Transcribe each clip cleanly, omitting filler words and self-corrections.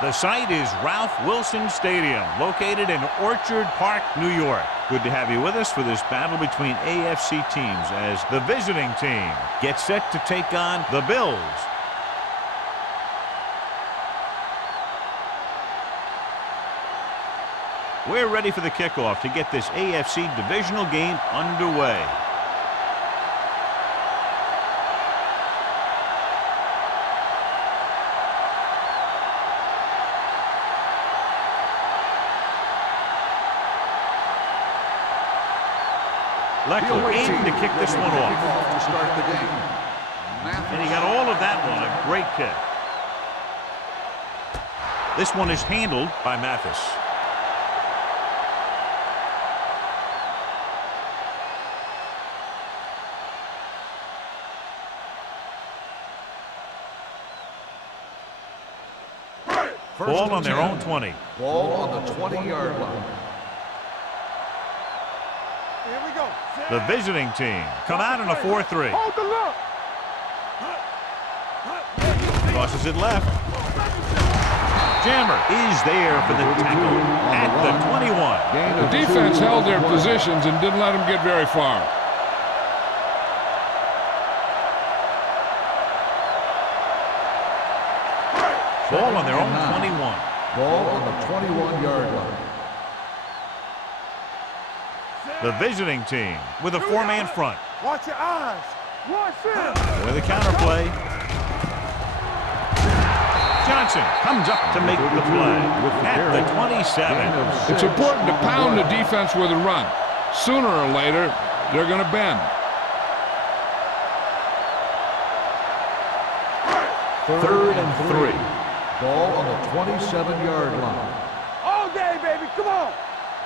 The site is Ralph Wilson Stadium, located in Orchard Park, New York. Good to have you with us for this battle between AFC teams as the visiting team gets set to take on the Bills. We're ready for the kickoff to get this AFC divisional game underway. Leckler aiming to kick this one off. To start the game. And he got all of that one. A great kick. This one is handled by Mathis. Ball on their own 20. Ball on the 20-yard line. Here we go. The visiting team come out in a 4-3. Hold the look. Crosses it left. Jammer is there for the tackle at the 21. The defense held their positions and didn't let them get very far. Ball on their own 21. Ball on the 21-yard line. The visiting team with a four-man front. Watch your eyes. Watch him. With a counterplay. Johnson comes up to make the play at the 27. It's important to pound the defense with a run. Sooner or later, they're going to bend. Third and 3. Ball on the 27-yard line. All day, baby. Come on.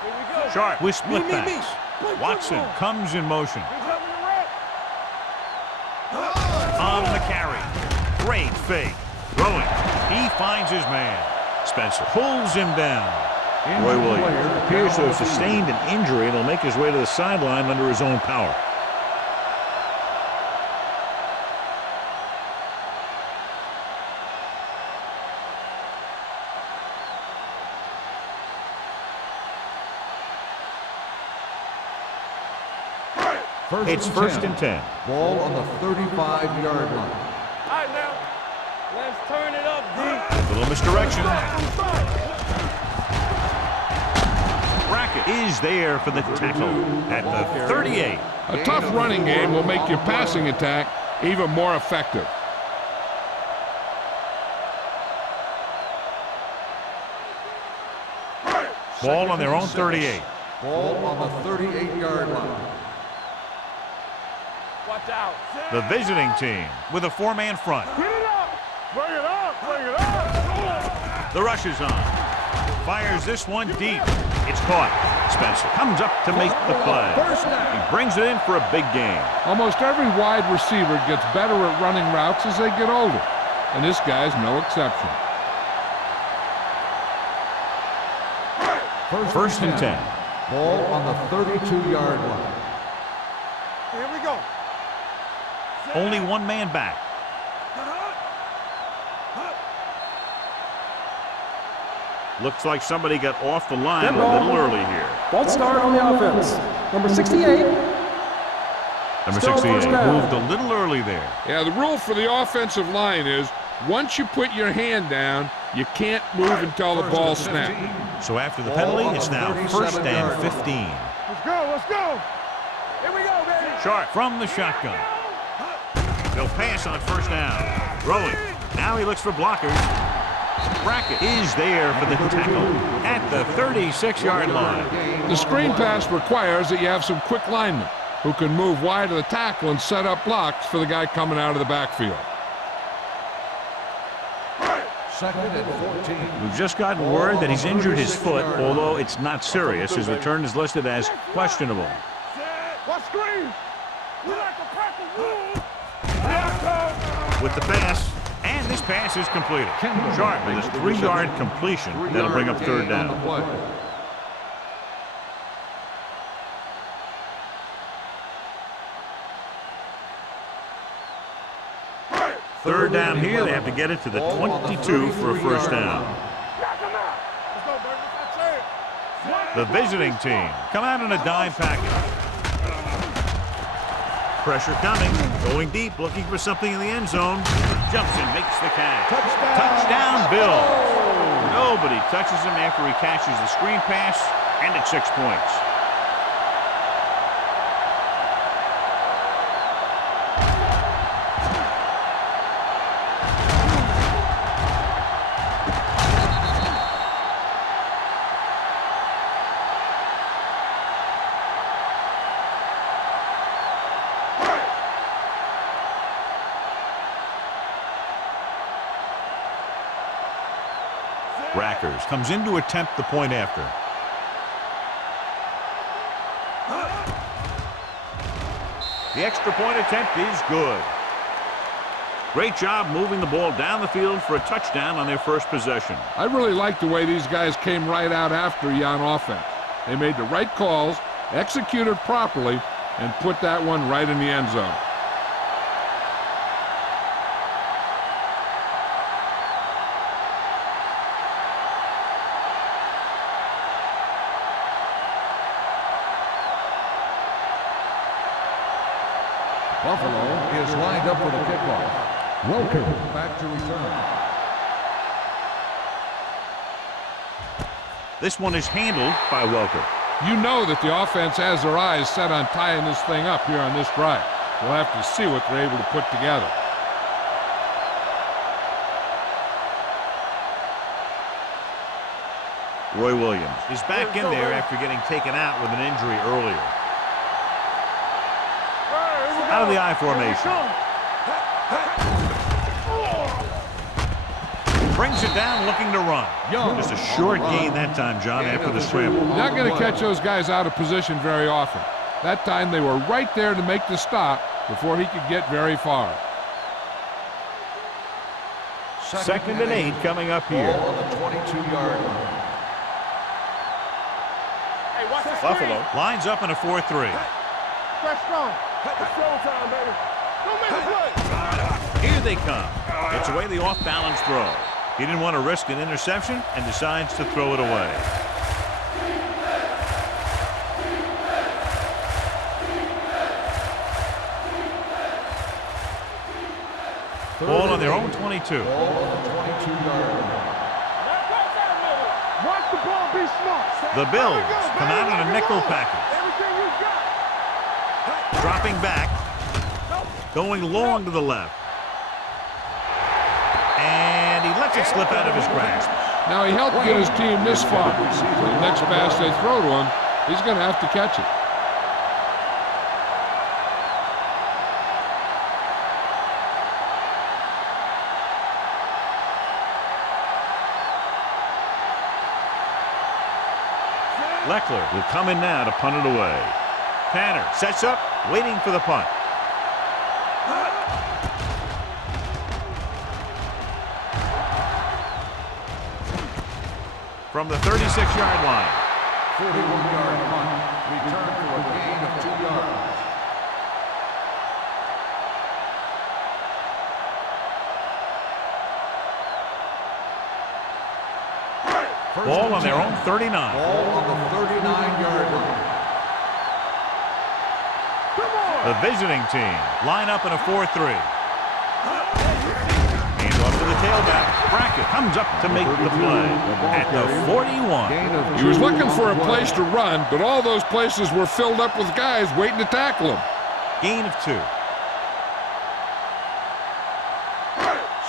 Here we go. Sharp with split backs. Me. Watson comes in motion. He's having a wreck. On the carry. Great fake. Throwing. He finds his man. Spencer pulls him down. Roy Williams appears to have sustained an injury and will make his way to the sideline under his own power. It's first and 10. Ball on the 35-yard line. All right, now. Let's turn it up, D. A little misdirection. Brackett is there for the tackle at the 38. A tough running game will make your passing attack even more effective. Ball on their own 38. Ball on the 38-yard line. Watch out. The visiting team with a four-man front. Get it up. Bring it up. Bring it up. The rush is on. Fires this one deep. It's caught. Spencer comes up to make the play. He brings it in for a big gain. Almost every wide receiver gets better at running routes as they get older, and this guy's no exception. First and 10. Ball on the 32-yard line. Here we go. Only one man back. Looks like somebody got off the line a little early here. False start on the offense. Number 68. Number Still 68 first down. moved a little early there. Yeah, the rule for the offensive line is once you put your hand down, you can't move until the ball snaps. So after the penalty, it's now first and 15. Let's go. Let's go. Here we go, baby. Sharp from the shotgun. They'll pass on first down. Throwing. Now he looks for blockers. Brackett is there for the tackle at the 36-yard line. The screen pass requires that you have some quick linemen who can move wide of the tackle and set up blocks for the guy coming out of the backfield. Second and 14. We've just gotten word that he's injured his foot, although it's not serious. His return is listed as questionable. What screen? We like a pack of wolves. With the pass, and this pass is completed. Sharp with a 3-yard completion. That'll bring up third down. Third down here, they have to get it to the 22 for a first down. The visiting team come out in a dime package. Pressure coming, going deep, looking for something in the end zone. Jumps and makes the catch. Touchdown, Bills. Nobody touches him after he catches the screen pass, and it's 6 points. Rackers comes in to attempt the point after. The extra point attempt is good. Great job moving the ball down the field for a touchdown on their first possession. I really like the way these guys came right out after you on offense. They made the right calls, executed properly, and put that one right in the end zone. Buffalo is lined up for the kickoff. Welcome back to return. This one is handled by Welker. You know that the offense has their eyes set on tying this thing up here on this drive. We'll have to see what they're able to put together. Roy Williams is back in there after getting taken out with an injury earlier. Out of the I formation. Brings it down, looking to run. Just a short gain that time, John, after the scramble. Not going to catch those guys out of position very often. That time they were right there to make the stop before he could get very far. Second and 8 coming up here. Ball on the 22-yard line. Hey, watch that Buffalo screen. lines up in a 4-3. Press strong. It's showtime, baby. Don't make a play. Here they come. It's away the off-balance throw. He didn't want to risk an interception and decides to throw it away. Ball on their own 22. Ball on the 22-yard line. Watch the ball, be smart. The Bills come out in a nickel package. Everything you got. Dropping back. Going long to the left. And he lets it slip out of his grasp. Now he helped get his team this far. So the next pass they throw to him, he's going to have to catch it. Leckler will come in now to punt it away. Tanner sets up, waiting for the punt. From the 36-yard line. 41-yard punt. Return for a gain of 2 yards. Ball on their own 39. Ball on the 39-yard line. The visiting team line up in a 4-3. Hand off to the tailback. Brackett comes up to make the play at the 41. He was looking for a place to run, but all those places were filled up with guys waiting to tackle him. Gain of 2.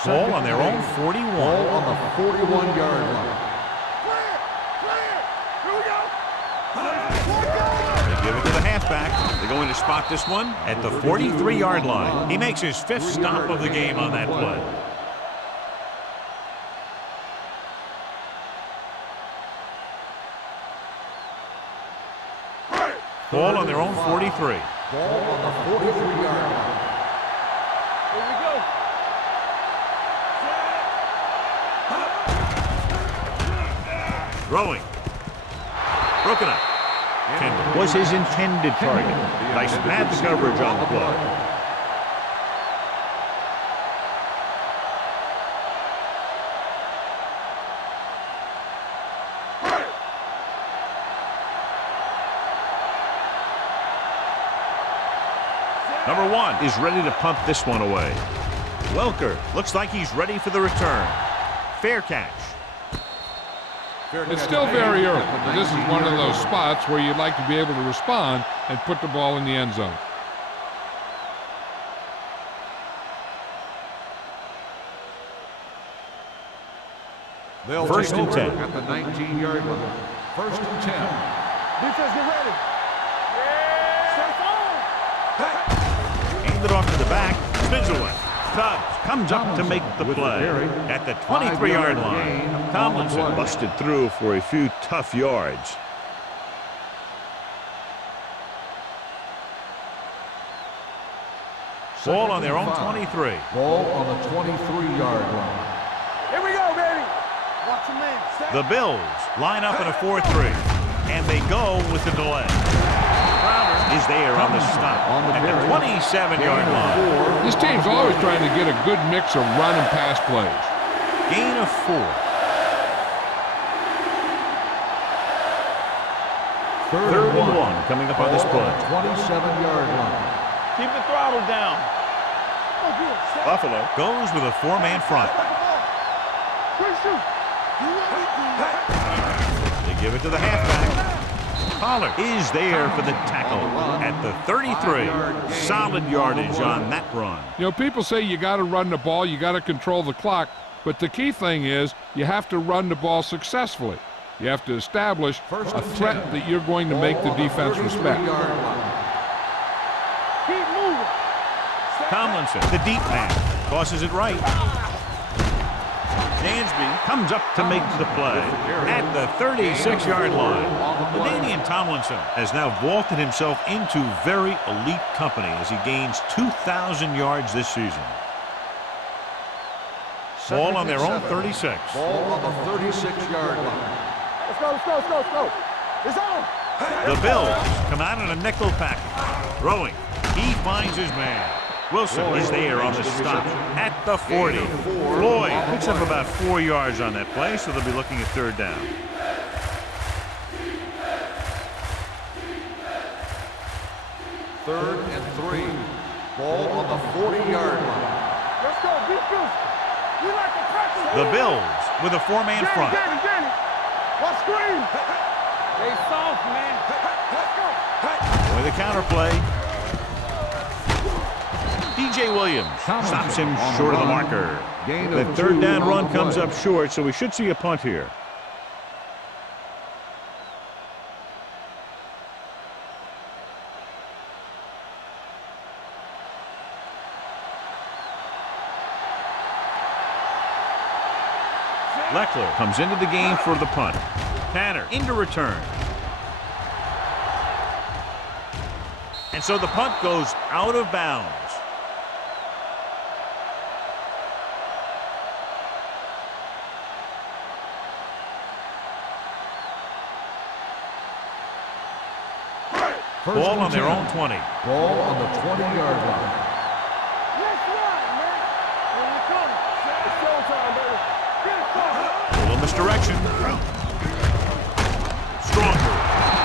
Ball on their own 41. Ball on the 41-yard line. They give it to the halfback. They're going to spot this one at the 43-yard line. He makes his 5th stop of the game on that play. Ball on their own 43. Ball on the 43-yard line. Here we go. Throwing. Broken up. Kendall was his intended target. Nice pad coverage on the play. Number 1 is ready to punt this one away. Welker looks like he's ready for the return. Fair catch. It's still very early, but this is one of those spots where you'd like to be able to respond and put the ball in the end zone. They'll First take and over 10. at the 19-yard line. First and 10. Defense, get ready. Hand it off to the back. Spins away. Tubbs comes up to make the play at the 23-yard line. Tomlinson busted through for a few tough yards. Ball on their own 23. Ball on the 23-yard line. Here we go, baby. Watch your man. The Bills line up in a 4-3, and they go with the delay. Crowder is there on the stop at the 27-yard line. This team's always trying to get a good mix of run and pass plays. Gain of 4. Third and one coming up on this play. 27-yard line. Keep the throttle down. Oh, good. Buffalo goes with a 4-man front. Good shoot. They give it to the halfback. Pollard is there for the tackle at the 33. Solid yardage on that run. You know, people say you got to run the ball, you got to control the clock, but the key thing is you have to run the ball successfully. You have to establish a threat that you're going to make the defense respect. Keep moving. Tomlinson, the deep man, tosses it right. Dansby comes up to make the play at the 36-yard line. LaDainian Tomlinson has now vaulted himself into very elite company as he gains 2,000 yards this season. Ball on their own 36. Ball on the 36-yard line. Let's go, let's go, let's go, let's go. It's on. The Bills come out in a nickel package. Throwing. He finds his man. Wilson is there on the stop at the 40. Floyd picks up about 4 yards on that play, so they'll be looking at third down. Third and 3. Ball on the 40-yard line. Let's go, beat Bills. We like the pressure. The Bills with a 4-man front. Danny. Watch screen. They soft, man. Let's go. With a counterplay. DJ Williams stops him short of the marker. The third down run comes up short, so we should see a punt here. Leckler comes into the game for the punt. Tanner into return. And so the punt goes out of bounds. Ball on their own 20. Ball on the 20-yard line. Let's ride, man. Here we come. It's showtime, baby. Get it started. A little misdirection. Stronger.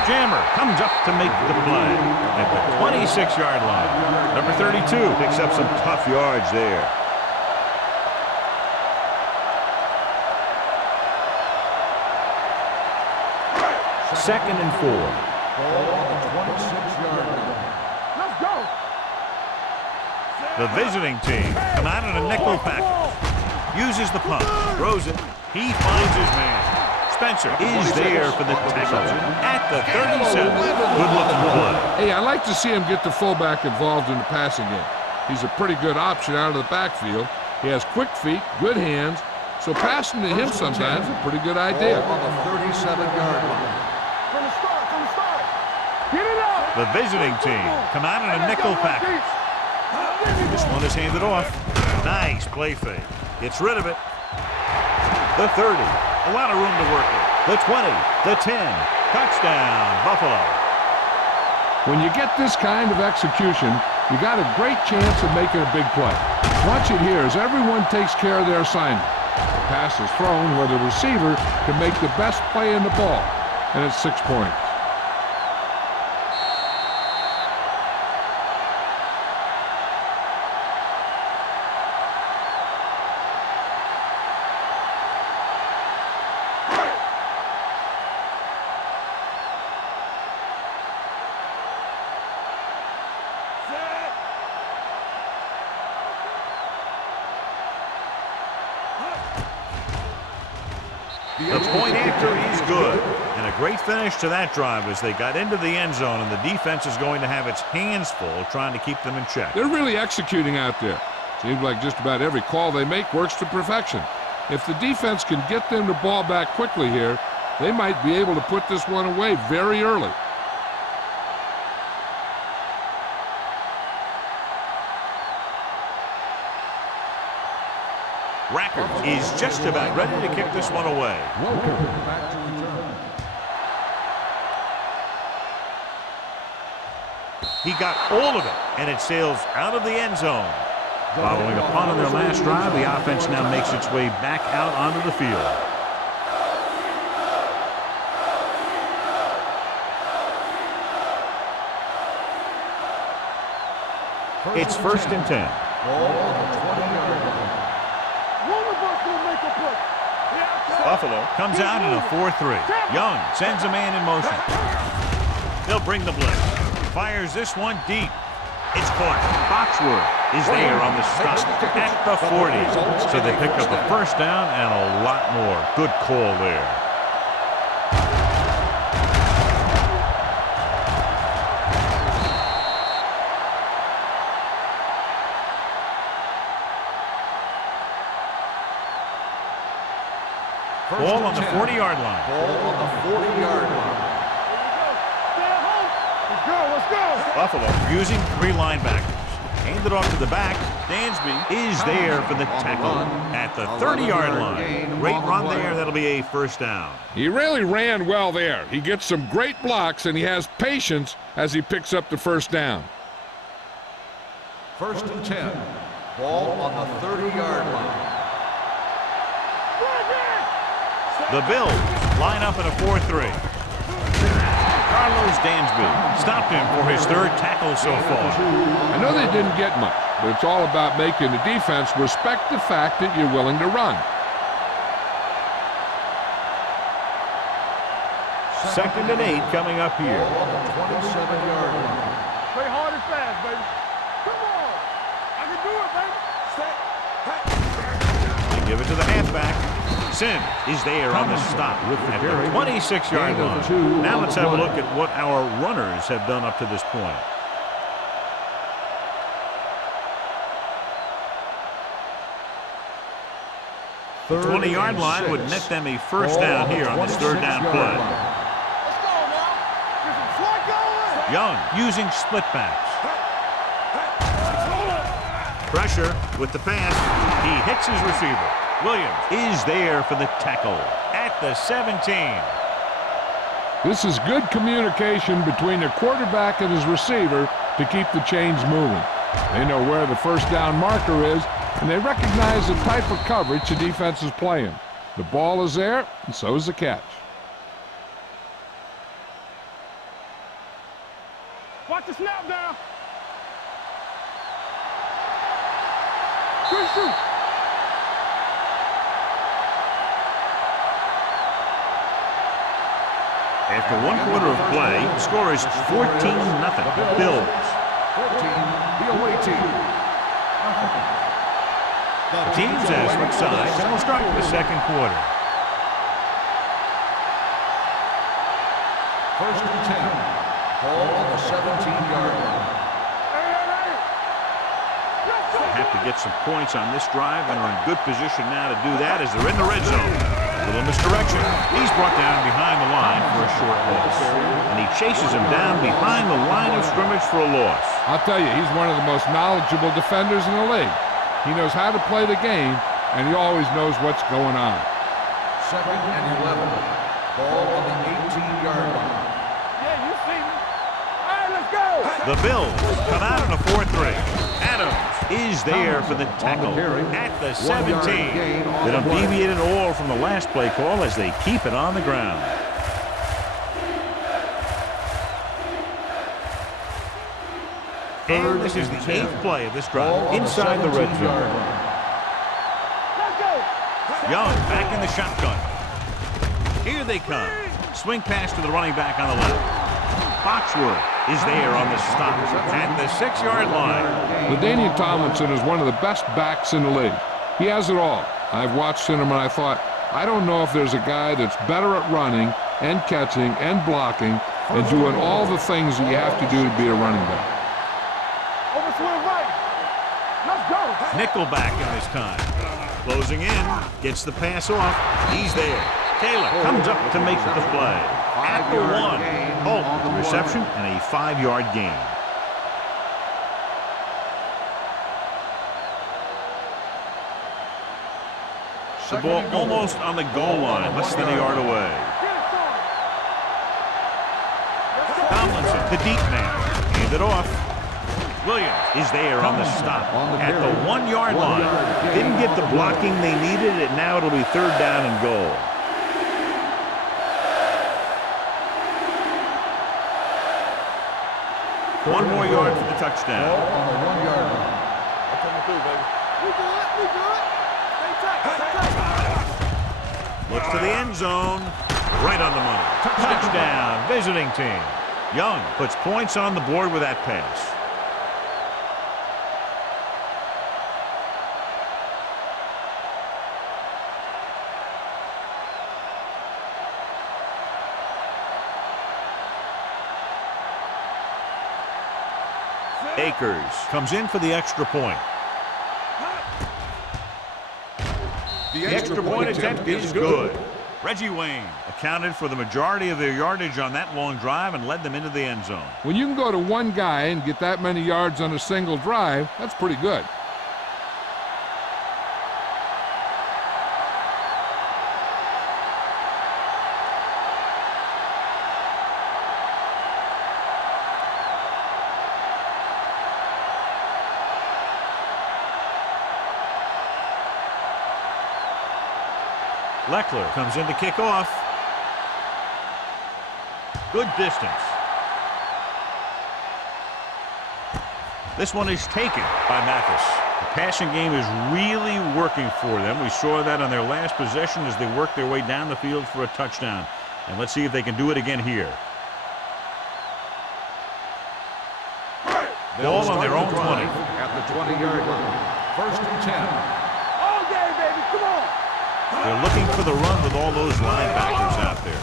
Jammer comes up to make the play at the 26-yard line. Number 32 picks up some tough yards there. Second and 4. Ball on the 26-yard line. Let's go. The visiting team come out in a nickel package. Uses the punt. Throws it. He finds his man. Spencer is there for the tackle at the 37. Good looking play. Hey, I like to see him get the fullback involved in the passing game. He's a pretty good option out of the backfield. He has quick feet, good hands, so passing to him sometimes is a pretty good idea. Ball on the 37-yard line. From the start. Get it up. The visiting team come out in a nickel package. This one is handed off. Nice play fake. Gets rid of it. The 30. A lot of room to work with. The 20. The 10. Touchdown, Buffalo. When you get this kind of execution, you got a great chance of making a big play. Watch it here as everyone takes care of their assignment. The pass is thrown where the receiver can make the best play in the ball, and it's 6 points. The point after is good. And a great finish to that drive as they got into the end zone, and the defense is going to have its hands full trying to keep them in check. They're really executing out there. Seems like just about every call they make works to perfection. If the defense can get them the ball back quickly here, they might be able to put this one away very early. Racker is just about ready to kick this one away. Welcome back to return. He got all of it, and it sails out of the end zone. Following a punt on their last drive, the offense now makes its way back out onto the field. It's 1st and 10. Ball on the 20-yard line. One of us will make a play. Buffalo comes out in a 4-3. Young sends a man in motion. They'll bring the blitz. Fires this one deep. It's caught. Foxworth is there on the stop at the 40. So they pick up a first down and a lot more. Good call there. Ball on the 40-yard line. Ball on the 40-yard line. Let's go. Buffalo using 3 linebackers. Handed off to the back. Dansby is there for the tackle at the 30-yard line. Great run there. That'll be a first down. He really ran well there. He gets some great blocks, and he has patience as he picks up the first down. 1st and 10. Ball on the 30-yard line. The Bills line up in a 4-3. Carlos Dansby stopped him for his 3rd tackle so far. I know they didn't get much, but it's all about making the defense respect the fact that you're willing to run. 2nd and 8 coming up here. Ball on the 27-yard line. Play hard and fast, baby. Come on. I can do it, baby. They give it to the halfback. Sims is there on the stop at the 26-yard line. Now let's have a look at what our runners have done up to this point. The 20-yard line would net them a first down here on this 3rd down play. Let's go now. Get some slot going. Young using split backs. Pressure with the pass. He hits his receiver. Williams is there for the tackle at the 17. This is good communication between the quarterback and his receiver to keep the chains moving. They know where the first down marker is, and they recognize the type of coverage the defense is playing. The ball is there, and so is the catch. Watch the snap down. Good shoot. After 1 quarter of play, the score is 14-0. Bills. 14, the away team. The teams have switched sides and will start the 2nd quarter. 1st and 10. Ball on the 17-yard line. They have to get some points on this drive and are in good position now to do that as they're in the red zone. A little misdirection. He's brought down behind the line for a short loss. And he chases him down behind the line of scrimmage for a loss. I'll tell you, he's one of the most knowledgeable defenders in the league. He knows how to play the game, and he always knows what's going on. 2nd and 11. Ball on the 18-yard line. Yeah, you see me. All right, let's go. The Bills come out in a 4-3. Adams is there for the tackle at the 17. They don't deviate at all from the last play call as they keep it on the ground. And this is the 8th play of this drive inside the red zone. Let's go. Young back in the shotgun. Here they come. Swing pass to the running back on the left. Foxworth is there on the stop at the 6-yard line. LaDainian Tomlinson is one of the best backs in the league. He has it all. I've watched him and I thought, I don't know if there's a guy that's better at running and catching and blocking and doing all the things that you have to do to be a running back. Over swing right. Let's go. Nickelback in this time. Closing in. Gets the pass off. He's there. Taylor comes up to make the play. At the 1. Holt with the reception and a 5-yard gain. The ball almost on the goal line, less than a yard away. Tomlinson, the deep man, hand it off. Williams is there on the stop at the 1-yard line. Didn't get the blocking they needed, and now it'll be 3rd down and goal. One more yard for the touchdown. Ball on the 1-yard line. I'm coming through, baby. We good. We good. Stay tight. Stay tight. Looks to the end zone. Right on the money. Touchdown, visiting team. Young puts points on the board with that pass. Akers comes in for the extra point. The extra point attempt is good. Reggie Wayne accounted for the majority of their yardage on that long drive and led them into the end zone. When you can go to one guy and get that many yards on a single drive, that's pretty good. Leckler comes in to kick off. Good distance. This one is taken by Mathis. The passing game is really working for them. We saw that on their last possession as they worked their way down the field for a touchdown. And let's see if they can do it again here. Ball on their own 20. At the 20-yard line. 1st and 10. All day, baby. Come on. They're looking for the run with all those linebackers out there.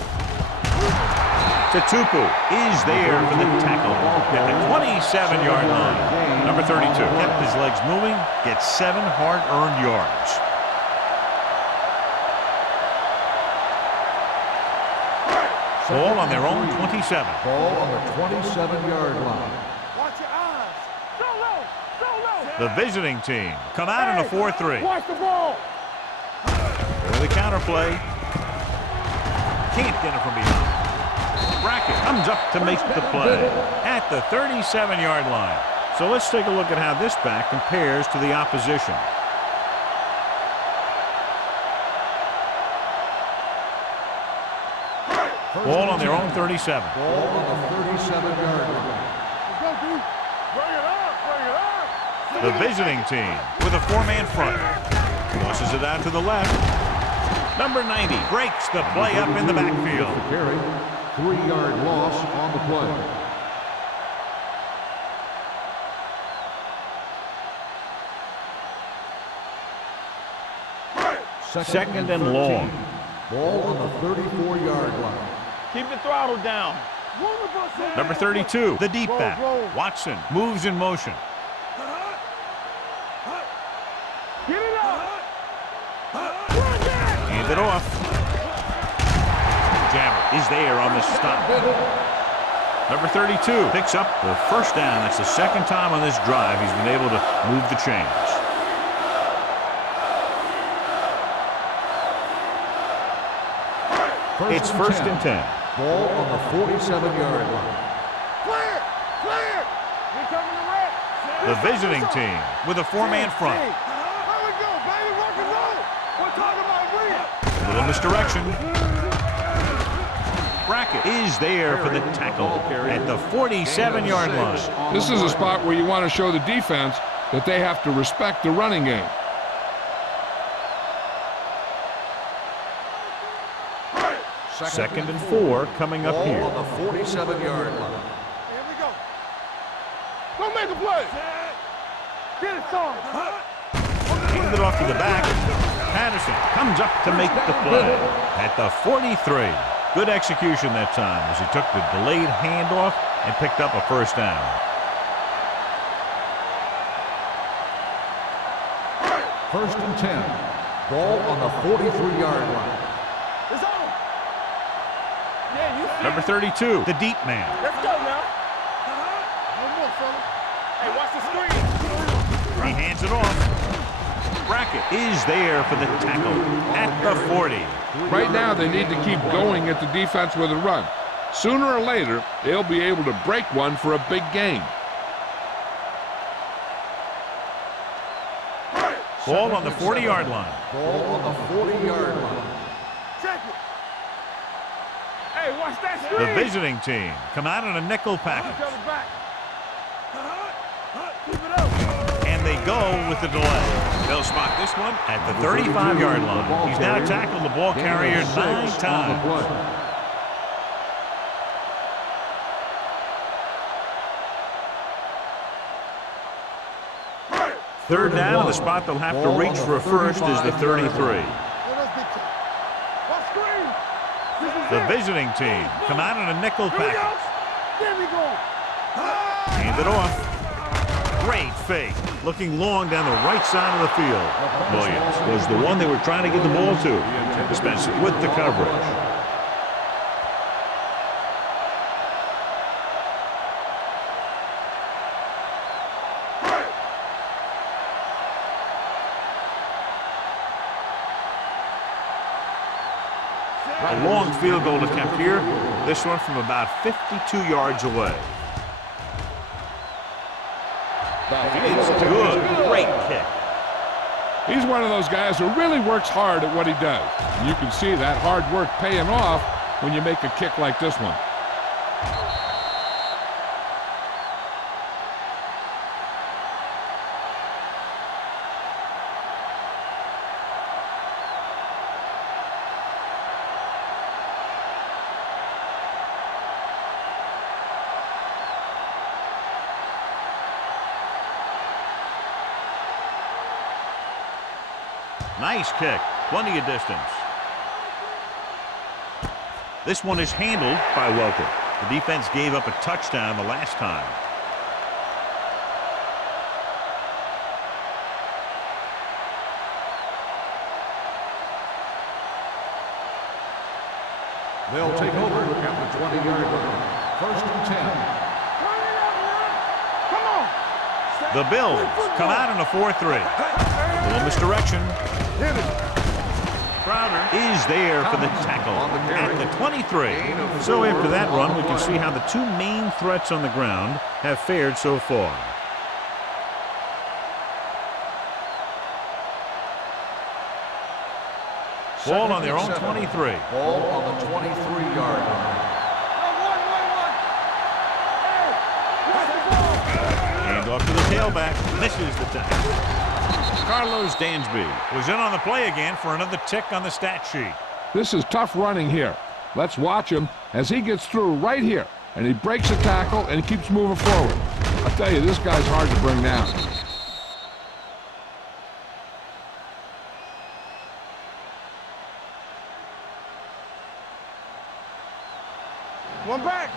Tatupu is there for the tackle at the 27-yard line. Number 32 kept his legs moving, gets 7 hard-earned yards. Ball on their own 27. Ball on the 27-yard line. Watch your eyes. Go low. Go low. The visiting team come out in a 4-3. Watch the ball. With a counter play. Can't get it from behind. Brackett comes up to make the play at the 37-yard line. So let's take a look at how this back compares to the opposition. Ball on their own 37. Ball on the 37-yard line. Let's go, dude. Bring it up. Bring it up. The visiting team with a 4-man front. Tosses it out to the left. Number 90 breaks the play up in the backfield. Carry, 3-yard loss on the play. Second and long. Ball on the 34-yard line. Keep the throttle down. Number 32, the deep back. Watson moves in motion. Get it up. Hand it off. Jammer is there on the stop. Number 32 picks up the first down. That's the second time on this drive he's been able to move the chains. It's first and 10. Ball on the 47-yard line. Clear. Clear. We coming to wreck. The visiting team with a 4-man front. There we go, baby. Rock and roll. We're talking about real. Little misdirection. Brackett is there for the tackle at the 47-yard line. This is a spot where you want to show the defense that they have to respect the running game. Second and 4 coming up here. Ball on the 47-yard line. Here we go. Go make a play. Get it started. Handed it off to the back. Patterson comes up to make the play at the 43. Good execution that time as he took the delayed handoff and picked up a first down. First and 10. Ball on the 43-yard line. It's on. Yeah, you see Number 32, the deep man. Let's go now. One more, fella. Hey, watch the screen. He hands it off. Brackett is there for the tackle at the 40. Right now, they need to keep going at the defense with a run. Sooner or later, they'll be able to break one for a big gain. Ball on the 40-yard line. Ball on the 40-yard line. Check it. Hey, watch that screen. The visiting team come out in a nickel package. Back. Keep it up. And they go with the delay. They'll spot this one at the 35-yard line. He's now tackled the ball carrier 9 times. Third down, and the spot they'll have to reach for a first is the 33. The visiting team come out in a nickel package. There we go. Hand it off. Great fake. Looking long down the right side of the field. Williams was the one they were trying to get the ball to. Spencer with the coverage. A long field goal attempt here. This one from about 52 yards away. It's good. Great kick. He's one of those guys who really works hard at what he does. And you can see that hard work paying off when you make a kick like this one. Nice kick. Plenty of distance. This one is handled by Welker. The defense gave up a touchdown the last time. They'll take over at the 20-yard line. First and 10. The Bills come out in a 4-3. A little misdirection. Crowder is there for the tackle at the 23. So after that run, we can see how the two main threats on the ground have fared so far. Ball on their own 23. Ball on the 23-yard line. Hand off to the tailback. Misses the tackle. Carlos Dansby was in on the play again for another tick on the stat sheet. This is tough running here. Let's watch him as he gets through right here. And he breaks a tackle and keeps moving forward. I'll tell you, this guy's hard to bring down. One back.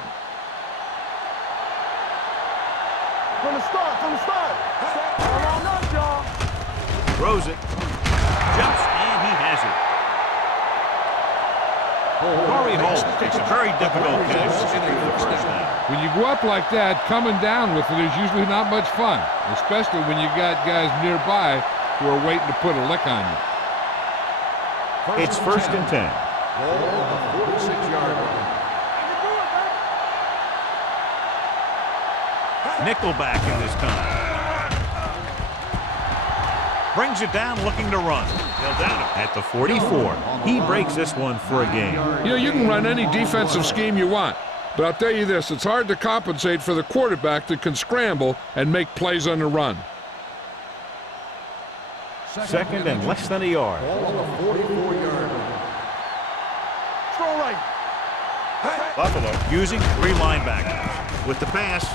From the start, from the start. Hold on up, y'all. Throws it. Jumps, and he has it. Corey Holt takes a very difficult catch for the first down. When you go up like that, coming down with it is usually not much fun, especially when you got guys nearby who are waiting to put a lick on you. It's first and 10. Ball on the 46-yard line. Nickelback in this time. Brings it down, looking to run. They'll down him at the 44. He breaks this one for a gain. You know, you can run any defensive scheme you want, but I'll tell you this, it's hard to compensate for the quarterback that can scramble and make plays on the run. Second and less than a yard. Ball on the 44-yard line. Throw right. Buffalo using three linebackers. With the pass,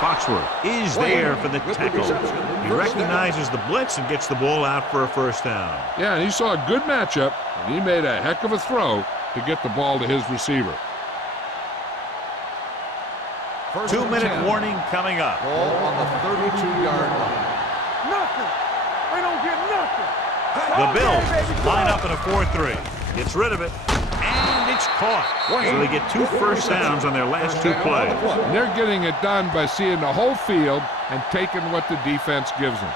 Foxworth is there for the tackle. He recognizes the blitz and gets the ball out for a first down. Yeah, and he saw a good matchup, and he made a heck of a throw to get the ball to his receiver. 2-minute warning coming up. Ball on the 32-yard line. Nothing. They don't get nothing. The Bills line up in a 4-3. Gets rid of it, and it's caught. So they get 2 first downs on their last 2 plays. And they're getting it done by seeing the whole field and taking what the defense gives them.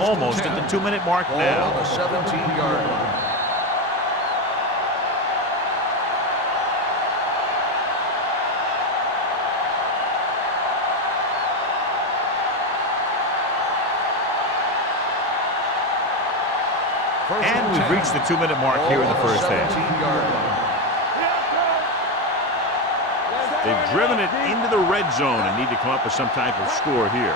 Almost at the 2-minute mark Ball now. on the 17-yard line. And we've reached the 2-minute mark here in the first half. They've driven it into the red zone and need to come up with some type of score here.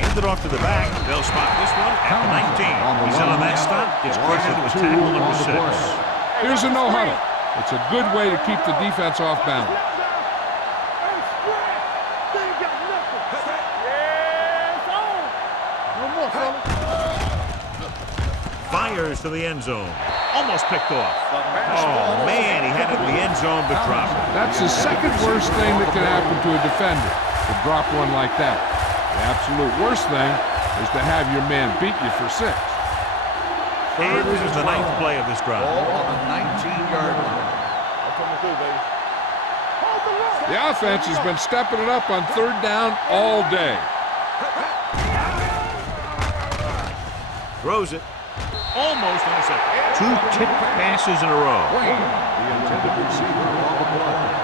Hand it off to the back. They'll spot this one at the 19. He's in on that stop. Gets credited with tackle number 6. Here's a no-huddle. It's a good way to keep the defense off balance. Fires to the end zone. Almost picked off. Oh, man, he had it in the end zone, but dropped it. That's the second worst thing that can happen to a defender, to drop one like that. The absolute worst thing is to have your man beat you for 6. And this is the 9th play of this drive. Ball on the 19-yard line. The offense has been stepping it up on 3rd down all day. Throws it. Almost intercepted. 2 tipped passes in a row. The intended receiver on the play.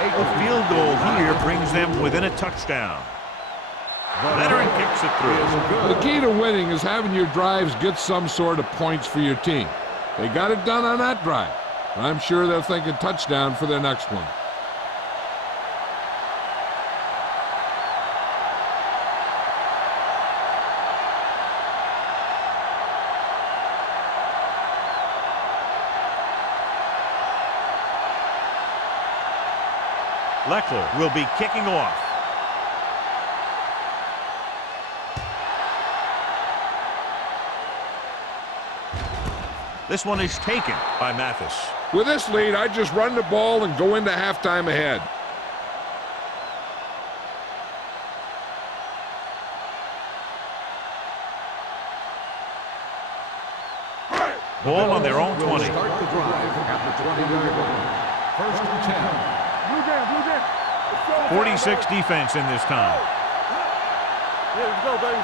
A field goal here brings them within a touchdown. Veteran kicks it through. The key to winning is having your drives get some sort of points for your team. They got it done on that drive. And I'm sure they're thinking touchdown for their next one. Leckler will be kicking off. This one is taken by Mathis. With this lead, I just run the ball and go into halftime ahead. Ball on their own 20. Start the drive at the 20-yard line. 1st and 10. 46 defense in this time. Let's go, baby.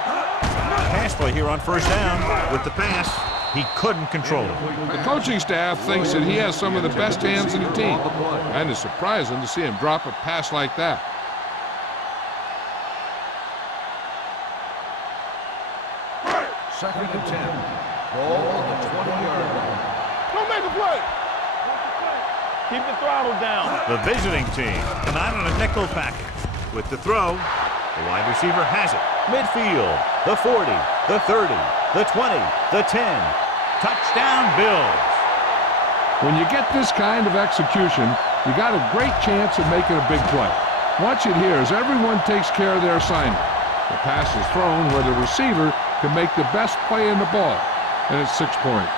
Pass play here on 1st down. With the pass, he couldn't control it. The coaching staff thinks that he has some of the best hands in the team. And it's surprising to see him drop a pass like that. Second and 10. Ball on the 20-yard line. Don't make a play. Keep the throttle down. The visiting team come out on a nickel package. With the throw, the wide receiver has it. Midfield, the 40, the 30, the 20, the 10. Touchdown, Bills. When you get this kind of execution, you got a great chance of making a big play. Watch it here as everyone takes care of their assignment. The pass is thrown where the receiver can make the best play in the ball, and it's 6 points.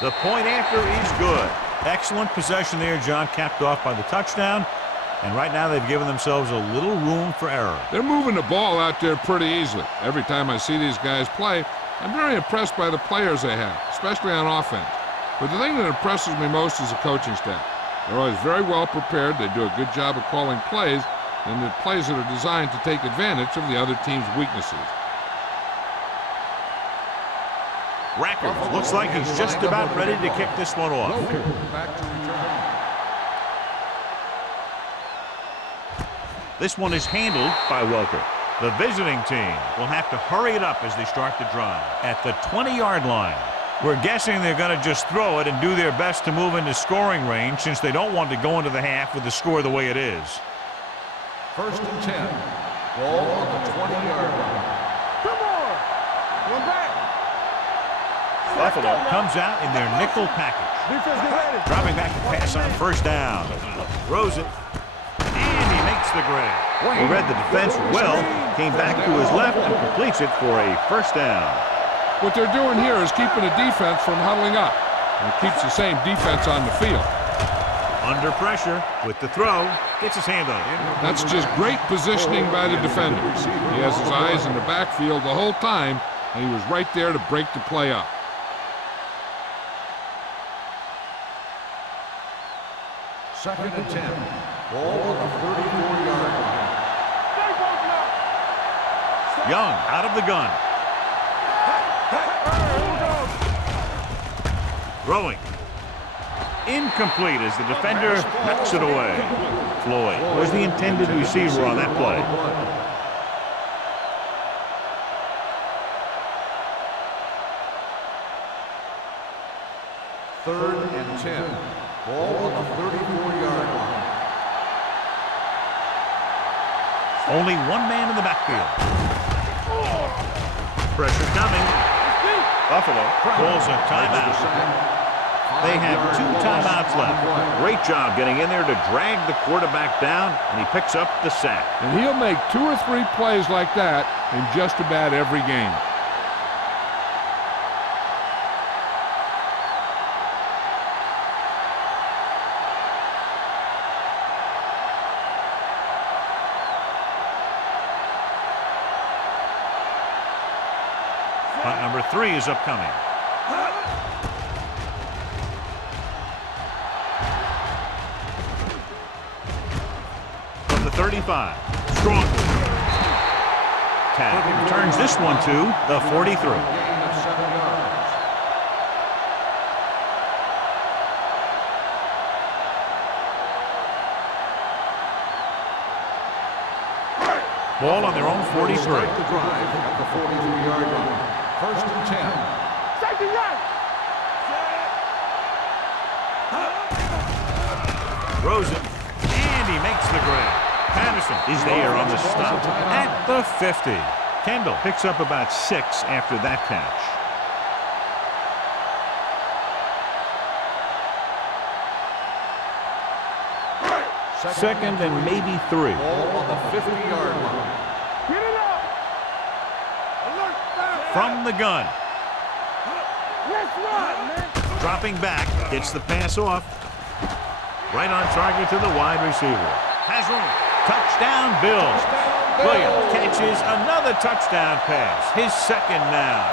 The point after is good. Excellent possession there, John, capped off by the touchdown. And right now they've given themselves a little room for error. They're moving the ball out there pretty easily. Every time I see these guys play, I'm very impressed by the players they have, especially on offense. But the thing that impresses me most is the coaching staff. They're always very well prepared. They do a good job of calling plays, and the plays that are designed to take advantage of the other team's weaknesses. Rackers looks like he's just about ready to kick this one off. Back to return. This one is handled by Welker. The visiting team will have to hurry it up as they start the drive. At the 20-yard line, we're guessing they're going to just throw it and do their best to move into scoring range since they don't want to go into the half with the score the way it is. 1st and 10. Ball on the 20-yard line. Come on. One back. Buffalo comes out in their nickel package. Defense, get ready. Dropping back to pass on 1st down. Throws it. And he makes the grab. He read the defense well, came back to his left and completes it for a 1st down. What they're doing here is keeping the defense from huddling up. And it keeps the same defense on the field. Under pressure with the throw. Gets his hand on it. That's just great positioning by the defender. He has his eyes in the backfield the whole time, and he was right there to break the play up. 2nd and 10. Ball on the 34-yard line. Young out of the gun. Throwing. Incomplete as the defender knocks it away. Floyd was the intended receiver on that play. 3rd and 10. Ball on the 34-yard line. Only one man in the backfield. Pressure coming. Buffalo calls a timeout. They have 2 timeouts left. Great job getting in there to drag the quarterback down, and he picks up the sack. And he'll make 2 or 3 plays like that in just about every game. Punt number 3 is upcoming. From the 35. Strong. Tag returns this one to the 43. Gain of 7 yards. Ball on their own 43. Start the drive at the 43-yard line. 1st and 10. Safety right. Throws it, and he makes the grab. Patterson is there on the stop at the 50. Kendall picks up about 6 after that catch. Second and maybe 3. Ball on the 50-yard line. Get it up. Alert. From the gun. Let's run, man. Dropping back, gets the pass off. Right on target to the wide receiver. Has room. Touchdown, Bills. Williams catches another touchdown pass. His 2nd now.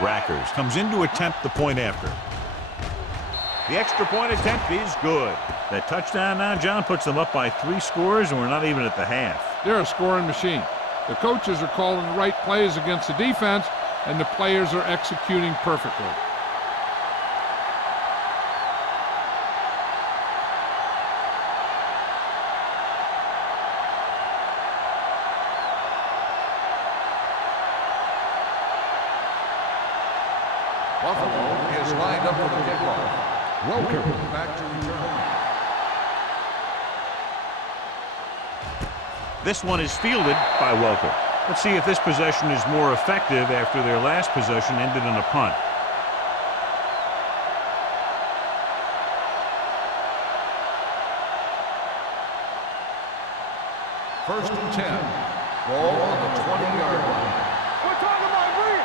Rackers comes in to attempt the point after. The extra point attempt is good. That touchdown now, John, puts them up by 3 scores, and we're not even at the half. They're a scoring machine. The coaches are calling the right plays against the defense, and the players are executing perfectly. Buffalo is lined up for the kickoff. Welcome back to return. This one is fielded by Welker. Let's see if this possession is more effective after their last possession ended in a punt. First and 10. Ball on the 20-yard line. We're talking about Green.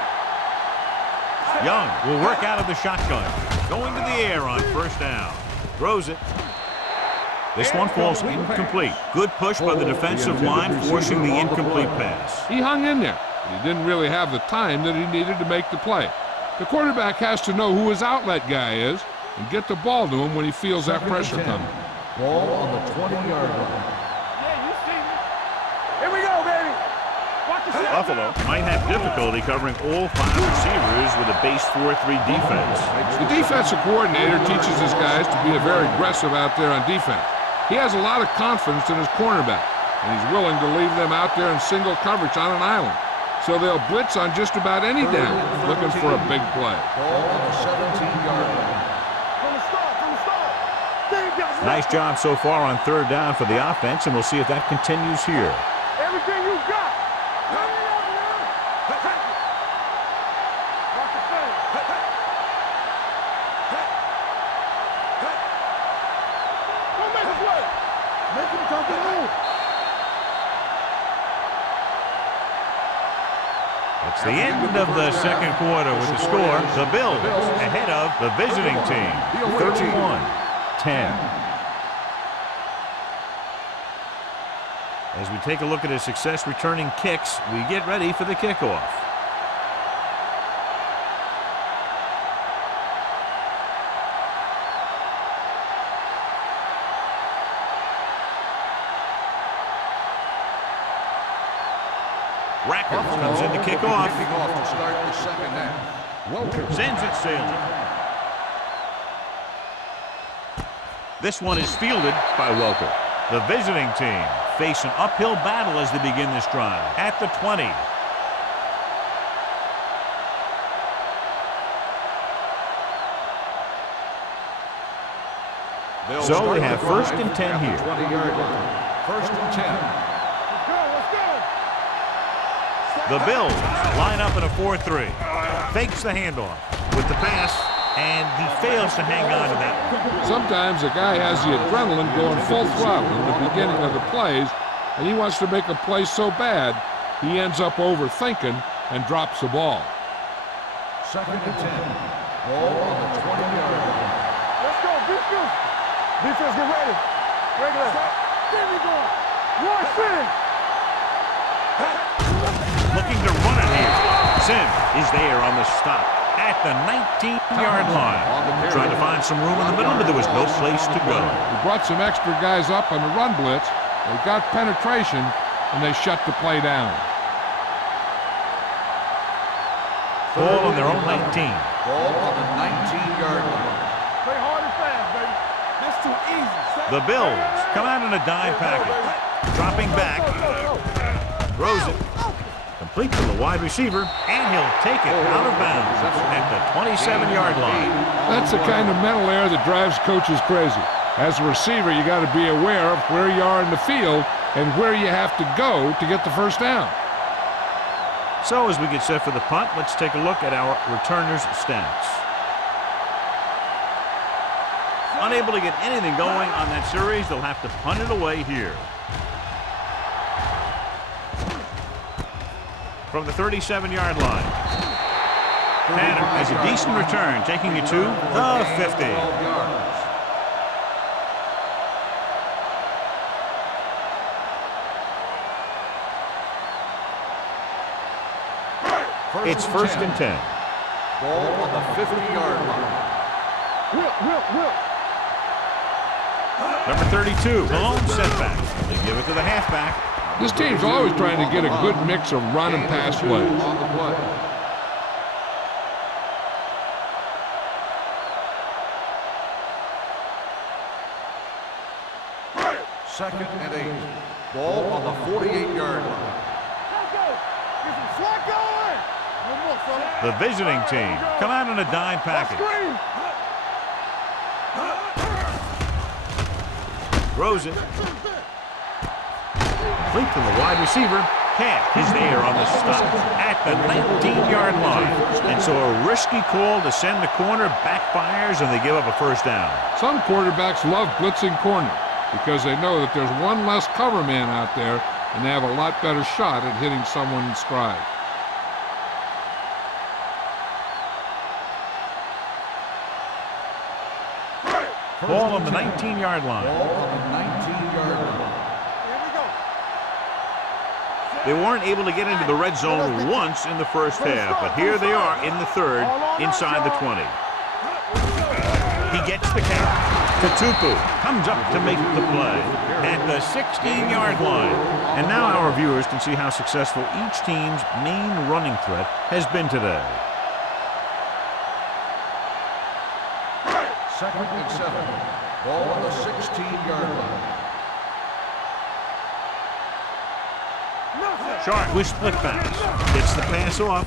Young will work out of the shotgun. Going to the air on first down. Throws it. This one falls incomplete. Good push by the defensive line, forcing the incomplete pass. He hung in there, but he didn't really have the time that he needed to make the play. The quarterback has to know who his outlet guy is and get the ball to him when he feels that pressure coming. Ball on the 20-yard line. Yeah, you see me. Here we go, baby. Watch the shot. Buffalo might have difficulty covering all 5 receivers with a base 4-3 defense. The defensive coordinator teaches his guys to be very aggressive out there on defense. He has a lot of confidence in his cornerback, and he's willing to leave them out there in single coverage on an island. So they'll blitz on just about any down, looking for a big play. Ball on the 17-yard line. From the start. Dave got Nice job so far on third down for the offense, and we'll see if that continues here. everything you got. Turn it up, man. Watch the play. Don't make a play. Make him come to the room. It's the end of the second quarter with the score. The Bills ahead of the visiting team, 31-10. As we take a look at his success returning kicks, we get ready for the kickoff. Rackers comes in to kick off. Kicking off to start the second half. Welker Sends it sailing. This one is fielded by Welker. The visiting team face an uphill battle as they begin this drive at the 20. So they have first and 10 here. 20-yard line. First and 10. Let's go. The Bills line up in a 4-3. Fakes the handoff with the pass, and he fails to hang on to that one. Sometimes a guy has the adrenaline going full throttle in the beginning of the plays, and he wants to make a play so bad, he ends up overthinking and drops the ball. Second and 10. Ball on the 20-yard line. Let's go. Defense. Defense, get ready. Regular. There we go. One thing. Looking to run it here. Sim is there on the stop at the 19-yard line. Trying to find some room in the middle, but there was no place to go. He brought some extra guys up on the run blitz. They got penetration, and they shut the play down. Ball on their own 19. Ball on the 19-yard line. Play hard and fast, baby. That's too easy. The Bills come out in a dive package. Dropping back. Throws it. Complete to the wide receiver, and he'll take it out of bounds at the 27-yard line. That's the kind of mental error that drives coaches crazy. As a receiver, you got to be aware of where you are in the field and where you have to go to get the first down. So as we get set for the punt, let's take a look at our returners' stats. Unable to get anything going on that series, they'll have to punt it away here. From the 37-yard line. Tanner has a decent return, taking it to the 50. It's first and 10. Ball on the 50-yard line. Whip. Number 32, Malone setback. They give it to the halfback. This team's always trying to get a good mix of run and pass plays. On the play. Second and 8. Ball on the 48-yard line. Let's go. Get some slack going. One more, fella. The visiting team come out in a dime package. Screen. Throws it. Complete to the wide receiver. Camp is there on the stop at the 19-yard line. And so a risky call to send the corner backfires, and they give up a first down. Some quarterbacks love blitzing corner because they know that there's one less cover man out there, and they have a lot better shot at hitting someone in stride. Ball on the 19-yard line. Ball on the 19-yard line. Here we go. They weren't able to get into the red zone once in the first half, but here they are in the third, inside the 20. He gets the catch. Katupu comes up to make the play at the 16-yard line. And now our viewers can see how successful each team's main running threat has been today. 2nd and 7. Ball on the 16-yard line. Sharp with split pass. Gets the pass off.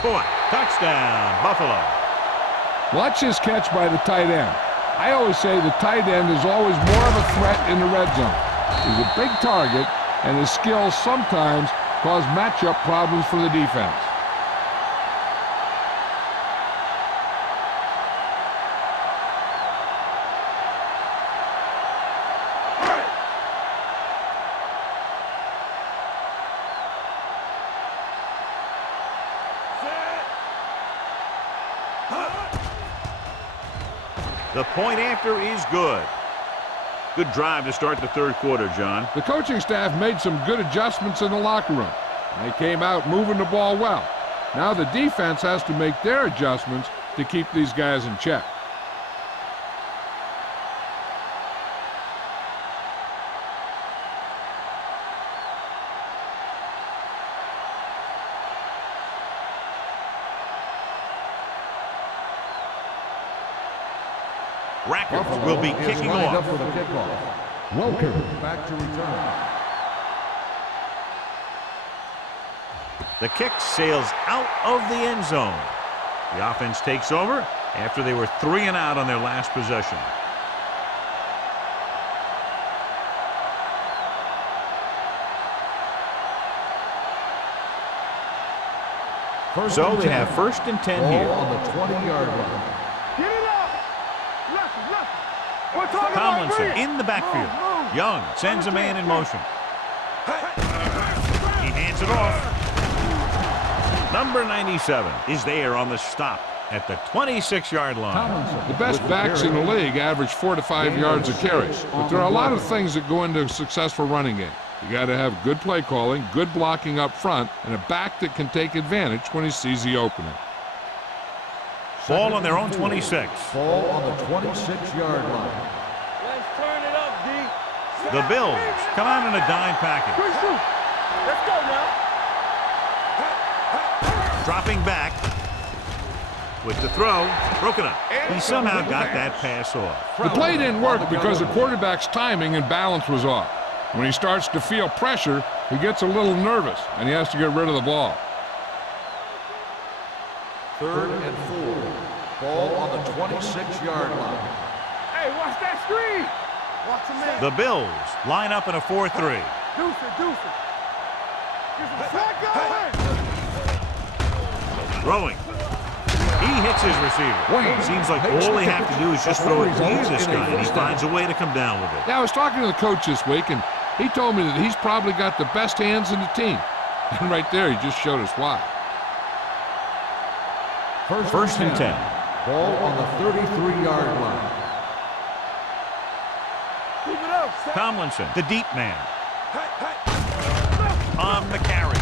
Caught. Touchdown, Buffalo. Watch this catch by the tight end. I always say the tight end is always more of a threat in the red zone. He's a big target, and his skills sometimes cause matchup problems for the defense. The point after is good. Good drive to start the third quarter, John. The coaching staff made some good adjustments in the locker room. They came out moving the ball well. Now the defense has to make their adjustments to keep these guys in check. Rackers will be kicking lined up off. for the kickoff. Welcome back to return. The kick sails out of the end zone. The offense takes over after they were 3 and out on their last possession. So they have 1st and 10 Ball here. on the 20-yard line. Get it up. Left. We're talking about Tomlinson green. in the backfield. Move. Young sends a man in motion. He hands it off. Number 97 is there on the stop at the 26-yard line. Tomlinson. The best backs in the league average 4 to 5 yards a carry. But there are a lot of things that go into a successful running game. You got to have good play calling, good blocking up front, and a back that can take advantage when he sees the opening. Ball on their own 26. Ball on the 26-yard line. Let's turn it up, D. The Bills come out in a dime package. Good shoot. Let's go now. Dropping back with the throw. Broken up. He somehow got that pass off. The play didn't work because the quarterback's timing and balance was off. When he starts to feel pressure, he gets a little nervous, and he has to get rid of the ball. 3rd and 4. Ball on the 26-yard line. Hey, watch that screen. Watch the man. The Bills line up in a 4-3. Deuce it. Get some slack going. Throwing. He hits his receiver. Seems like all they have to do is just throw it near this guy, and he finds a way to come down with it. Yeah, I was talking to the coach this week, and he told me that he's probably got the best hands in the team. And right there, he just showed us why. 1st and 10. Ball on the 33-yard line. Keep it up. Tomlinson, the deep man. On the carry.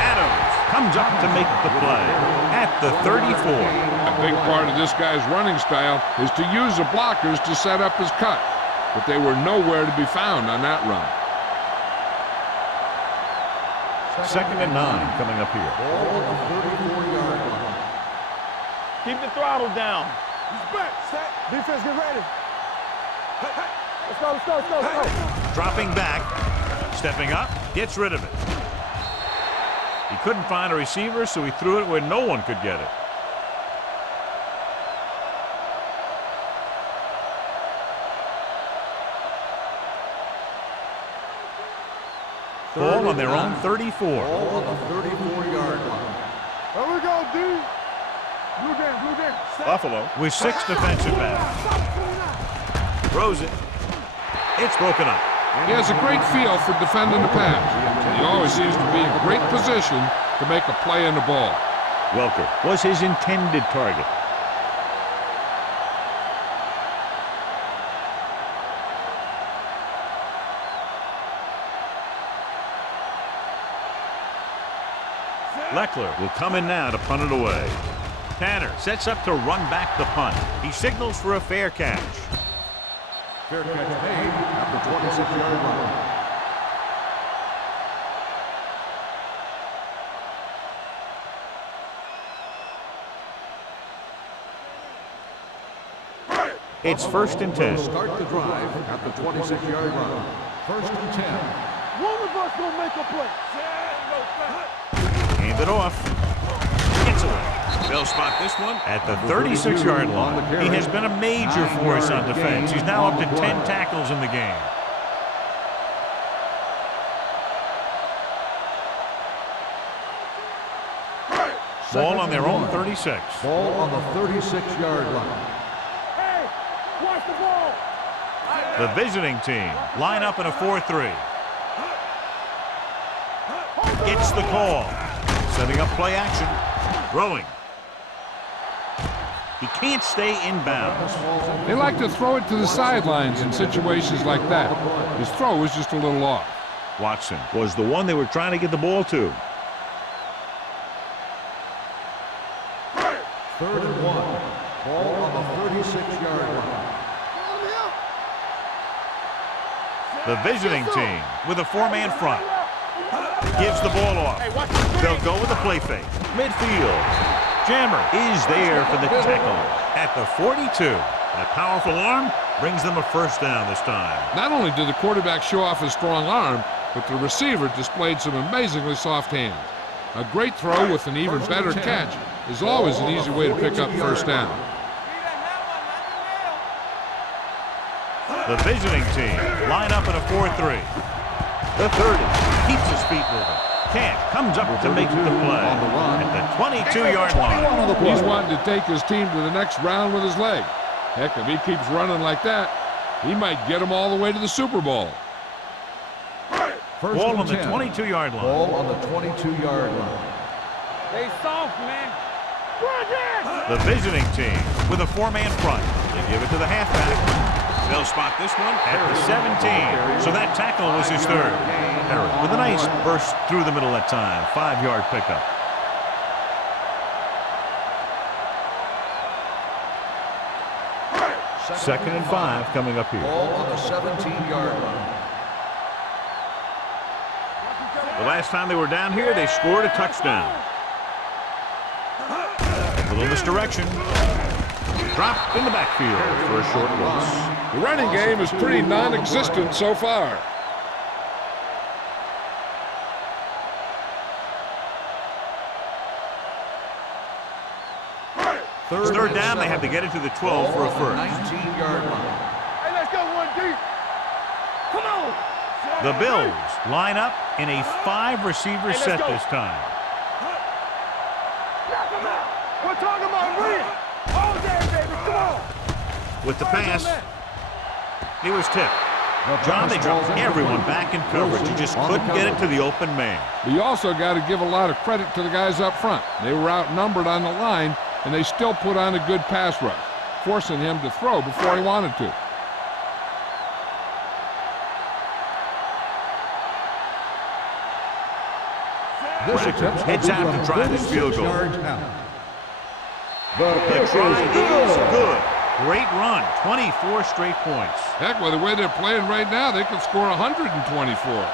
Adams comes up to make the play at the 34. A big part of this guy's running style is to use the blockers to set up his cut. But they were nowhere to be found on that run. 2nd and 9 coming up here. Ball on the 34-yard line. Keep the throttle down. He's back. Set. Defense, get ready. Let's go. Dropping back. Stepping up. Gets rid of it. He couldn't find a receiver, so he threw it where no one could get it. Ball on their own 34. Ball on the 34-yard line. There we go, D. Blue game. Buffalo with 6 defensive backs. Throws it. It's broken up. He has a great feel for defending the pass. He always seems to be in great position to make a play on the ball. Welker was his intended target. Leckler will come in now to punt it away. Tanner sets up to run back the punt. He signals for a fair catch. Fair catch made at the 26-yard line. It's 1st and 10. Start the drive at the 26-yard line. 1st and 10. One of us gonna make a play. Hand it off. Gets away. They'll spot this one at the 36-yard line. He has been a major force on defense. He's now up to 10 tackles in the game. Ball on their own 36. Ball on the 36-yard line. Hey, watch the ball. The visiting team line up in a 4-3. Gets the call. Setting up play action. Throwing. He can't stay in bounds. They like to throw it to the sidelines in situations like that. His throw was just a little off. Watson was the one they were trying to get the ball to. 3rd and 1. Ball on the 36-yard line. The visiting team with a 4-man front. Gives the ball off. They'll go with a play fake. Midfield. Jammer is there for the tackle at the 42. That powerful arm brings them a first down this time. Not only did the quarterback show off his strong arm, but the receiver displayed some amazingly soft hands. A great throw with an even better catch is always an easy way to pick up first down. The visiting team line up in a 4-3. The 30 keeps his feet moving. Camp comes up to make the play at the 22-yard line. He's wanting to take his team to the next round with his leg. Heck, if he keeps running like that, he might get them all the way to the Super Bowl. Ball on the 22-yard line. Ball on the 22-yard line. They soft, man. The visiting team with a 4-man front. They give it to the halfback. They'll spot this one at the 17. So that tackle was his 3rd. Harris with a nice burst through the middle that time. 5-yard pickup. Second and 5 coming up here. Ball on the 17-yard line. The last time they were down here, they scored a touchdown. A little misdirection. Dropped in the backfield for a short loss. The running game is pretty non-existent so far. Third down, they have to get it to the 12 for a first. 19-yard line. Hey, let's go one deep. Come on. The Bills line up in a 5-receiver set this time. Knock him out. We're talking about real. All day, baby. Come on. With the pass, he was tipped. John, they dropped everyone back in coverage. You just couldn't get it to the open man. But you also got to give a lot of credit to the guys up front. They were outnumbered on the line, and they still put on a good pass rush, forcing him to throw before he wanted to. Heads out to try this field goal. The try is good. Great run, 24 straight points. Heck, with the way they're playing right now, they could score 124.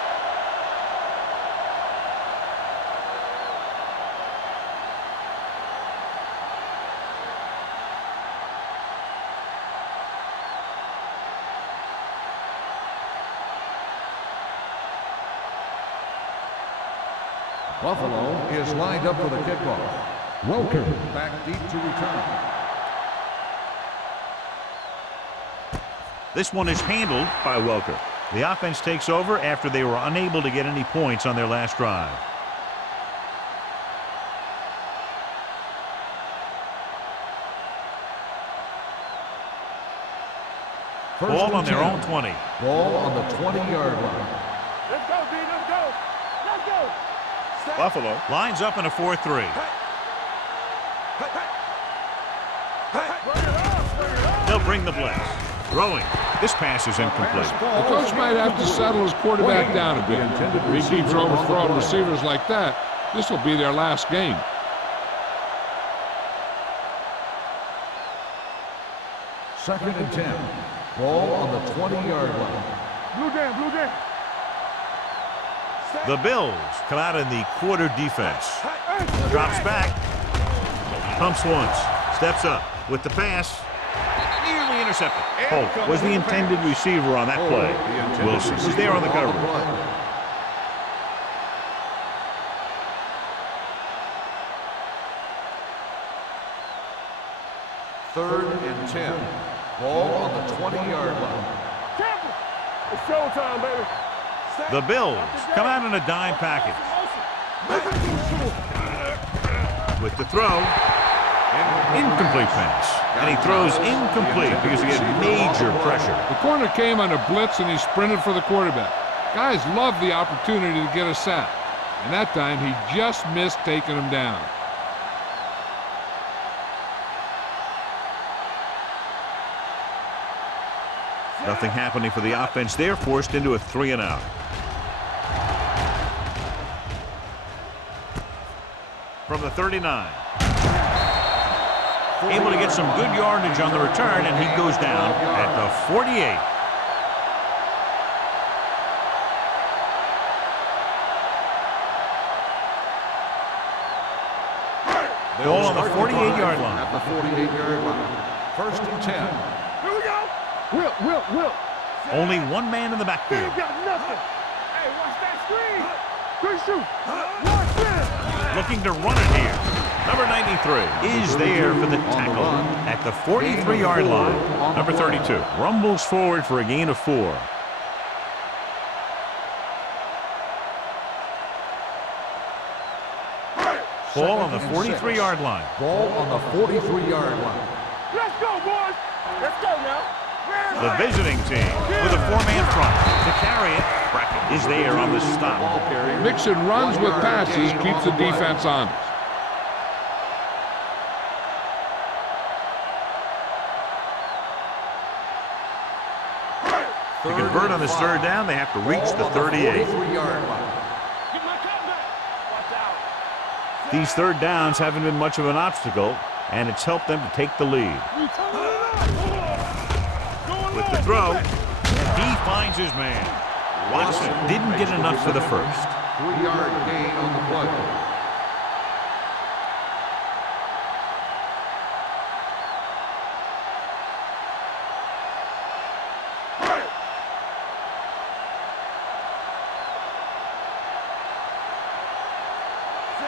Buffalo is lined up for the kickoff. Welker back deep to return. This one is handled by Welker. The offense takes over after they were unable to get any points on their last drive. Ball on their own 20. Ball on the 20-yard line. Let's go, D. Let's go. Let's go. Buffalo lines up in a 4-3. They'll bring the blitz. Throwing. This pass is incomplete. The coach might have to settle his quarterback down a bit. If he keeps overthrowing receivers like that, This will be their last game. Second and 10. Ball on the 20-yard line. Blue jam, blue jam. The Bills come out in the quarter defense. Drops back. Pumps once. Steps up with the pass. Nearly intercepted. Holt was the intended receiver on that play. Wilson was there on the coverage. Third and 10. Ball on the 20-yard line. Campbell. It's showtime, baby. The Bills come out in a dime package. With the throw. Incomplete pass. And he throws incomplete because he had major pressure. The corner came on a blitz and he sprinted for the quarterback. Guys love the opportunity to get a sack. And that time he just missed taking him down. Nothing happening for the offense there, forced into a 3-and-out. From the 39. Able to get some good yardage on the return, and he goes down at the 48. Ball on the 48-yard line. At the 48-yard line. First and 10. Here we go. Will. Only one man in the They backfield. ain't got nothing. Hey, watch that screen. Good shoot. Watch this. Looking to run it here. Number 93 is there for the tackle at the 43-yard line. Number 32 rumbles forward for a gain of 4. Ball on the 43-yard line. Ball on the 43-yard line. Let's go, boys. Let's go now. The visiting team with a 4-man front. To carry it, Brackett is there on the stop. Mixing runs with passes keeps the defense honest. To convert on this third down, they have to reach the 38. These third downs haven't been much of an obstacle, and it's helped them to take the lead. With the throw, he finds his man. Watson didn't get enough for the first. 3-yard gain on the play.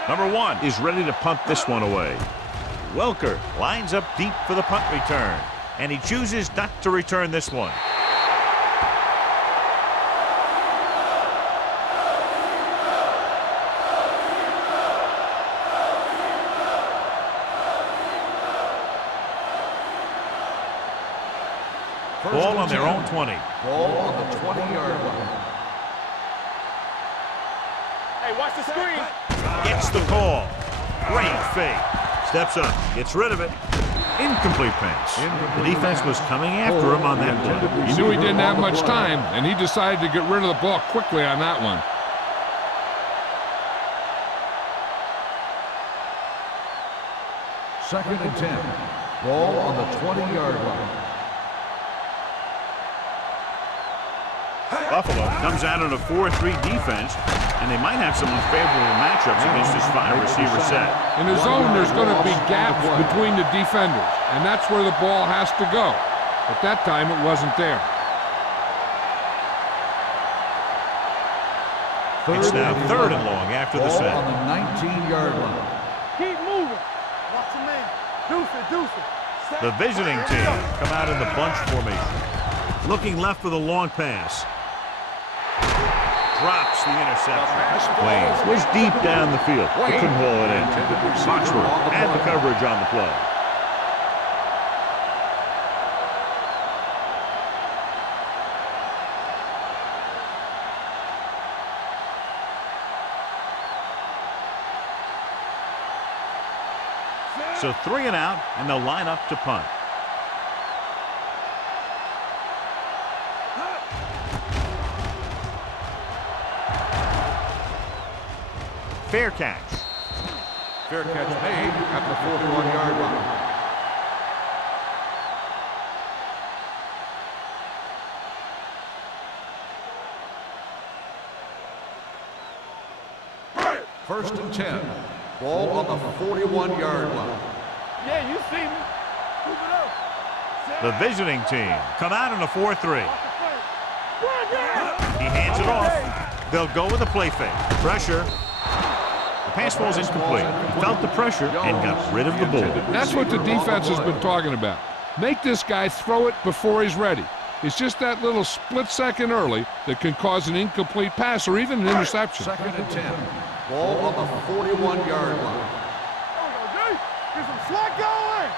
Number 1 is ready to punt this one away. Welker lines up deep for the punt return, and he chooses not to return this one. Ball on their own 20. Ball on the 20-yard line. Hey, watch the screen. Gets the call. Great fake. Steps up. Gets rid of it. Incomplete pass. The defense was coming after him on that play. He knew he didn't have much time, and he decided to get rid of the ball quickly on that one. Second and 10. Ball on the 20-yard line. Buffalo comes out in a 4-3 defense, and they might have some unfavorable matchups against this 5-receiver set. In the zone, there's going to be gaps between the defenders, and that's where the ball has to go. But that time, it wasn't there. It's now 3rd and long after the Ball set. on the 19-yard line. Keep moving. Watch the man. Deuce it. The visiting team come out in the bunch formation. Looking left with a long pass. Drops the interception. Wayne was deep down the field. He couldn't haul it in. Foxworth had the coverage on the play. So 3 and out, and they'll line up to punt. fair catch. Fair catch made at the 41-yard line. First and 10. Ball on the 41-yard line. Yeah, you see me. Move it up. The visiting team come out in a 4-3. He hands it off. They'll go with a play fake. Pressure. The pass falls incomplete. He felt the pressure and got rid of the ball. That's what the defense has been talking about. Make this guy throw it before he's ready. It's just that little split second early that can cause an incomplete pass or even an interception. Second and 10. Ball on the 41-yard line. Get some slack going.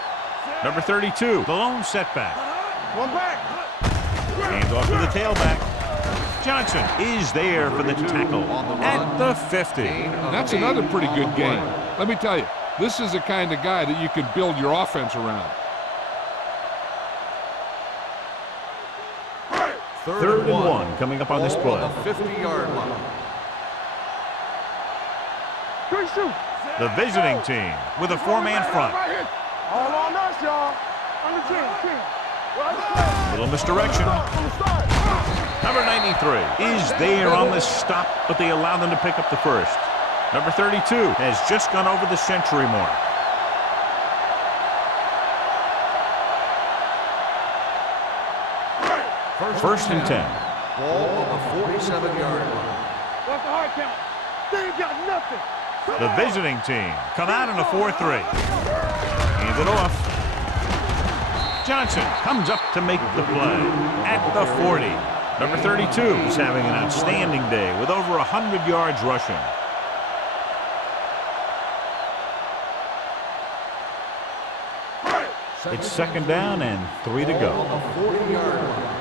Number 32, the lone setback. One back. Hands off to the tailback. Johnson is there for the tackle at the 50. That's another pretty good game. Let me tell you, this is the kind of guy that you can build your offense around. Third and one coming up on this play. On the 50-yard line. Good shoot. The visiting team with a four-man front. All on us, y'all. On the team. Little misdirection. Number 93 is there on the stop, but they allow them to pick up the first. Number 32 has just gone over the century mark. First and 10. Ball on the 47-yard line. What's the hard count? They ain't got nothing. The visiting team come out in a 4-3. Hand it off. Johnson comes up to make the play at the 40. Number 32 is having an outstanding day with over 100 yards rushing. It's second down and 3 to go. On the 40-yard line.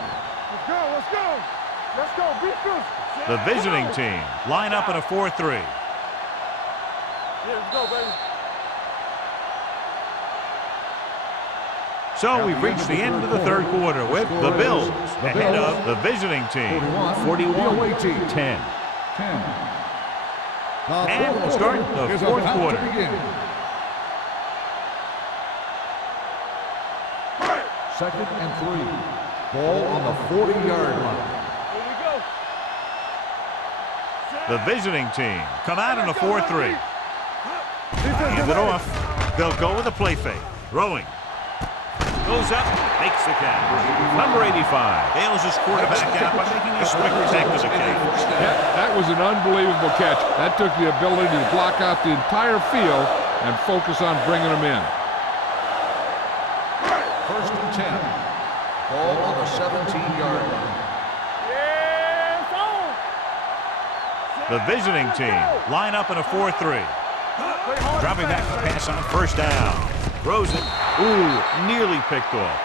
Let's go, let's go. Let's go, be good. The visiting team line up in a 4-3. Yeah, let's go, baby. So we've reached the end of the third quarter with the Bills ahead of the visiting team, 41-10. And we'll start the fourth quarter. Second and 3. Ball on the 40-yard line. Here we go. The visiting team come out in a 4-3. Hand it off. They'll go with a play fake. Throwing. Goes up, makes the catch. Number 85 bails his quarterback out by making a spectacular catch. That was an unbelievable catch. That took the ability to block out the entire field and focus on bringing them in. First and 10. Ball on the 17-yard line. Yeah, it's on. The visiting team line up in a 4-3. Dropping back to pass on first down. Throws it. Ooh, nearly picked off.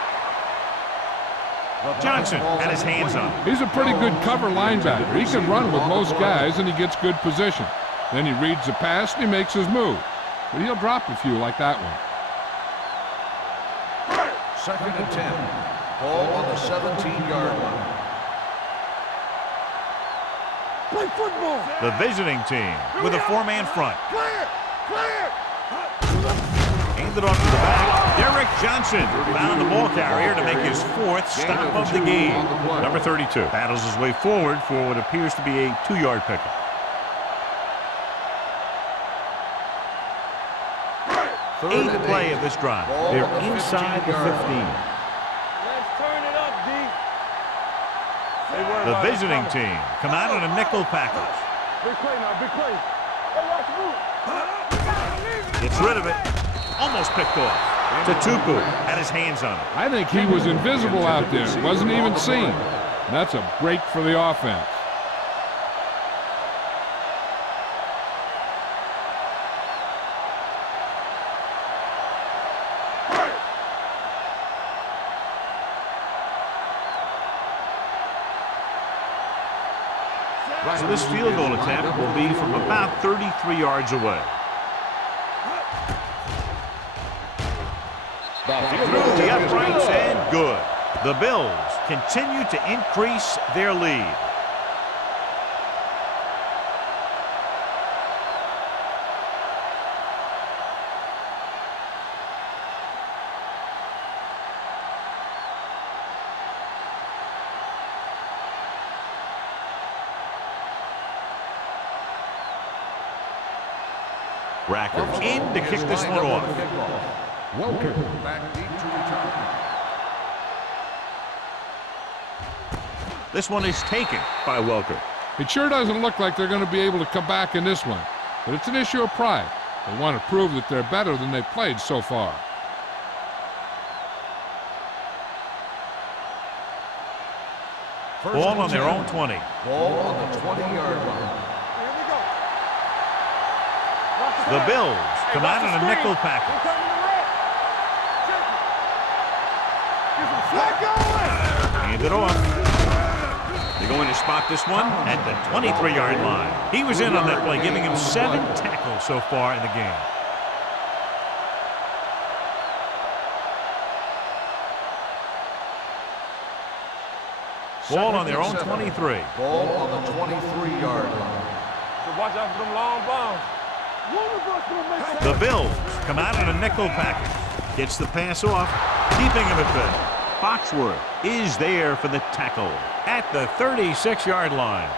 Johnson had his hands on it. He's a pretty good cover linebacker. He can run with most guys, and he gets good position. Then he reads the pass, and he makes his move. But he'll drop a few like that one. Second and 10. Ball on the 17-yard line. Play football. The visiting team with a four-man front. Clear. Clear. Handed off to the back. Derek Johnson found the ball carrier to make his fourth stop of the game. Number 32 battles his way forward for what appears to be a 2-yard pickup. Eighth play of this drive. They're inside the 15. Let's turn it up, D. The visiting team come out on a nickel package. Big play now, big play. Hey, watch the move. Gets rid of it. Almost picked off. Tutupu had his hands on it. I think he was invisible out there. Wasn't even seen. That's a break for the offense. So this field goal attempt will be from about 33 yards away. Through the uprights and good. The Bills continue to increase their lead. Rackers in to kick this one off. Welcome back deep to return. This one is taken by Welker. It sure doesn't look like they're going to be able to come back in this one, but it's an issue of pride. They want to prove that they're better than they've played so far. Ball on their own 20. Ball on the 20-yard line. Here we go. The Bills come out in a nickel package. Hand it off. They're going to spot this one at the 23-yard line. He was in on that play, giving him 7 tackles so far in the game. Ball on their own 23. Ball on the 23-yard line. So watch out for them long bombs. One of us will make The Bills come out in a nickel package. Gets the pass off, keeping him at bay. Foxworth is there for the tackle at the 36-yard line.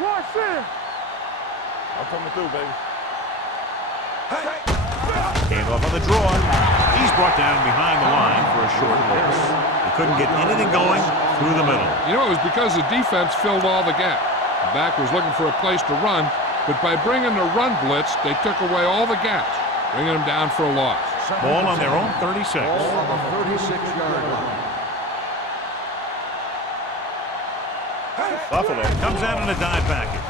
Watch it. I'm coming through, baby. Hand off on the draw. He's brought down behind the line for a short loss. He couldn't get anything going through the middle. You know, it was because the defense filled all the gaps. The back was looking for a place to run, but by bringing the run blitz, they took away all the gaps, bringing them down for a loss. Ball on their own 36. Ball on the 36-yard line. Buffalo comes out in a dive package.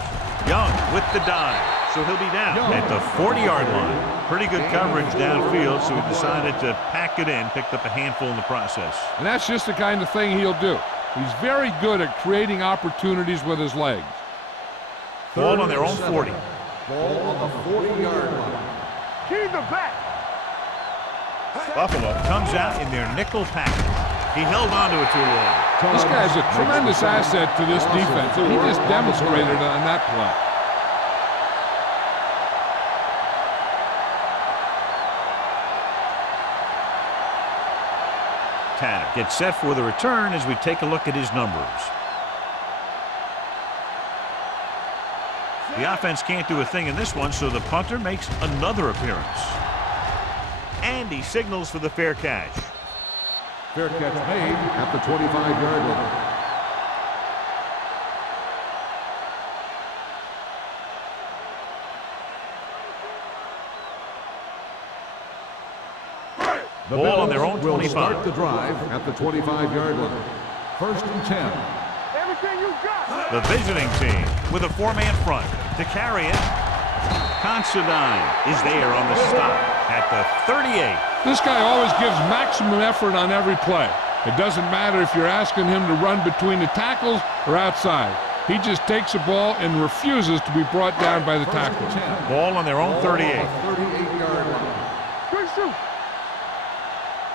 Young with the dive, so he'll be down at the 40-yard line. Pretty good coverage downfield, so he decided to pack it in, picked up a handful in the process. And that's just the kind of thing he'll do. He's very good at creating opportunities with his legs. Ball on their own 40. Ball on the 40-yard line. Keep the back. Buffalo comes out in their nickel package. He held on to it too long. This guy's a tremendous asset to this defense, and he just demonstrated it on that play. Tanner gets set for the return as we take a look at his numbers. The offense can't do a thing in this one, so the punter makes another appearance. And he signals for the fair catch. Fair catch made at the 25-yard line. The Ball on their Bills own will 25. start the drive at the 25-yard line. 1st and 10. Everything you got. The visiting team with a 4-man front to carry it. Considine is there on the stop at the 38. This guy always gives maximum effort on every play. It doesn't matter if you're asking him to run between the tackles or outside. He just takes the ball and refuses to be brought down by the tackle. Ball on their own 38. 38-yard line. Good shoot.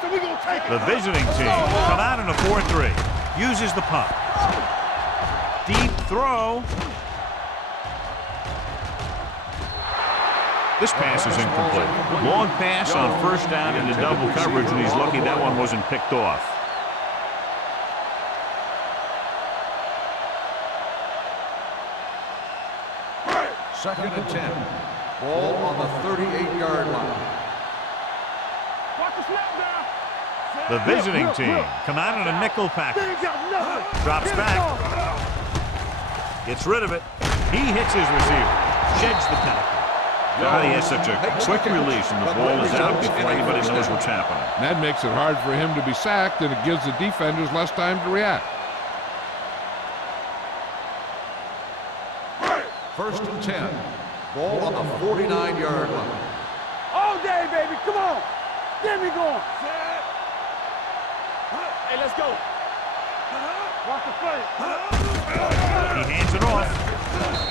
So we gonna take it. The visiting team come out in a 4-3. Uses the pump. Deep throw. This pass is incomplete. Long pass on 1st down into double coverage, and he's lucky that one wasn't picked off. Second and 10. Ball on the 38-yard line. Watch the snap now. The visiting team come out in a nickel package. They ain't got nothing. Drops Get it back. off. Gets rid of it. He hits his receiver. Sheds the tackle. God, he has such a quick release, and the ball is out before anybody knows what's happening. And that makes it hard for him to be sacked, and it gives the defenders less time to react. 1st and 10. Ball on the 49-yard line. All day, baby. Come on. Get me going. Hey, let's go. Watch the play. He hands it off.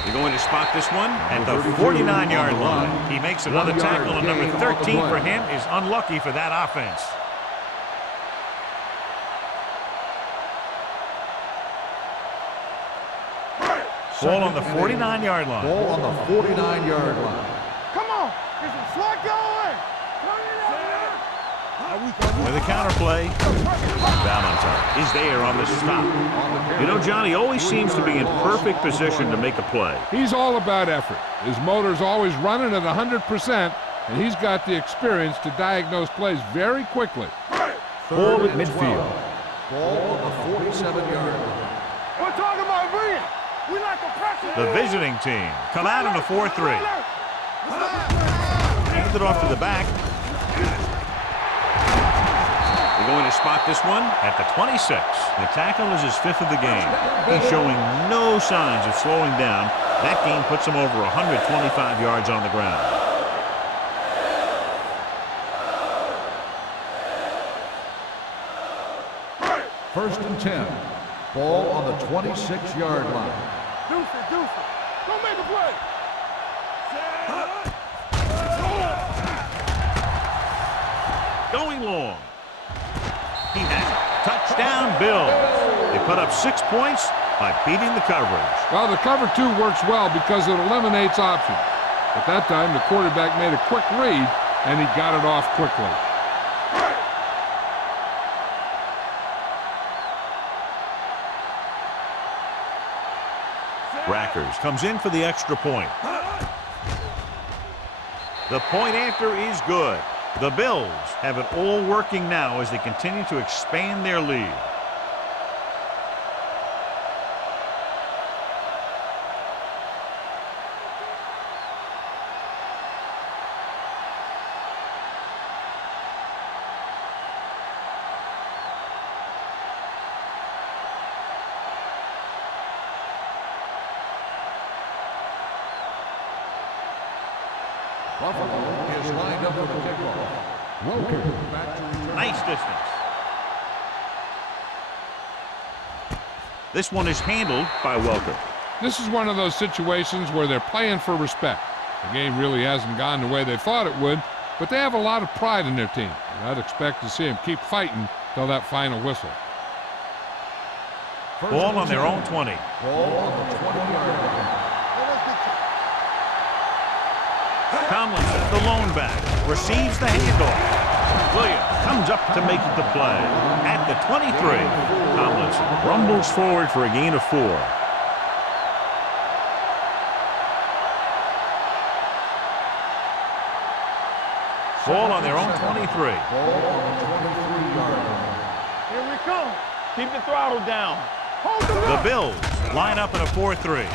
They're going to spot this one at the 49-yard line. He makes another tackle, and number 13 for him is unlucky for that offense. Ball on the 49-yard line. Ball on the 49-yard line. Come on. Get some slack going. With a counterplay, Valentine is there on the stop. You know, Johnny always seems to be in perfect position to make a play. He's all about effort. His motor's always running at 100%, and he's got the experience to diagnose plays very quickly. Ball at midfield. Ball on the 47-yard line. We're talking about bringing. We like the pressure. The visiting team come out in a 4-3. Hand it off to the back. They're going to spot this one at the 26. The tackle is his 5th of the game. He's showing no signs of slowing down. That game puts him over 125 yards on the ground. First and 10. Ball on the 26-yard line. Deuce it. Don't make a play. Going long. He has it. Touchdown, Bills. They put up 6 points by beating the coverage. Well, the cover 2 works well because it eliminates options. At that time, the quarterback made a quick read, and he got it off quickly. Rackers comes in for the extra point. The point after is good. The Bills have it all working now as they continue to expand their lead. Buffalo is lined up for the kickoff. Welcome back to return. Nice distance. This one is handled by Welker. This is one of those situations where they're playing for respect. The game really hasn't gone the way they thought it would, but they have a lot of pride in their team. And I'd expect to see them keep fighting till that final whistle. Ball on their own 20. Ball on the 20-yard line. Tomlinson, the lone back, receives the handoff. Williams comes up to make the play. At the 23, Tomlinson rumbles forward for a gain of 4. Ball on their own 23. Ball on the 23-yard line. Here we come. Keep the throttle down. Hold the The Bills line up in a 4-3.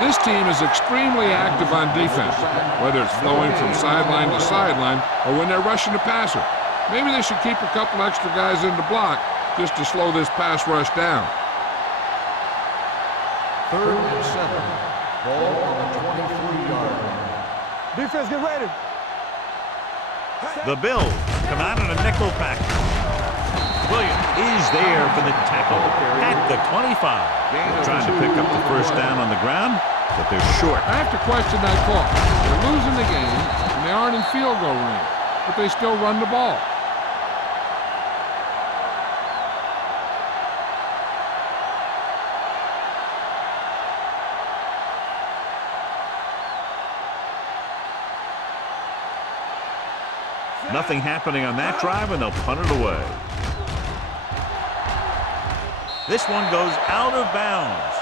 This team is extremely active on defense, whether it's throwing from sideline to sideline or when they're rushing the passer. Maybe they should keep a couple extra guys in the block just to slow this pass rush down. 3rd and 7. Ball on the 23-yard line. Defense, get ready. The Bills come out in a nickel package. Williams is there for the tackle at the 25. They're trying to pick up the first down on the ground, but they're short. I have to question that call. They're losing the game, and they aren't in field goal range, but they still run the ball. Nothing happening on that drive, and they'll punt it away. This one goes out of bounds.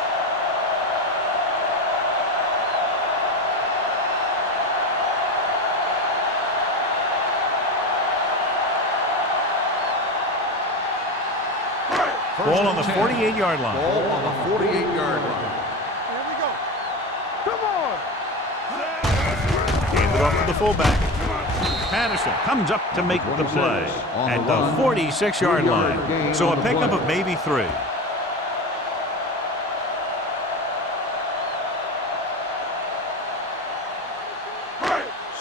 Ball on the 48-yard line. Ball on the 48-yard line. Here we go. Come on. Hand it off to the fullback. Patterson comes up to make the play at the 46-yard line. So a pickup of maybe 3.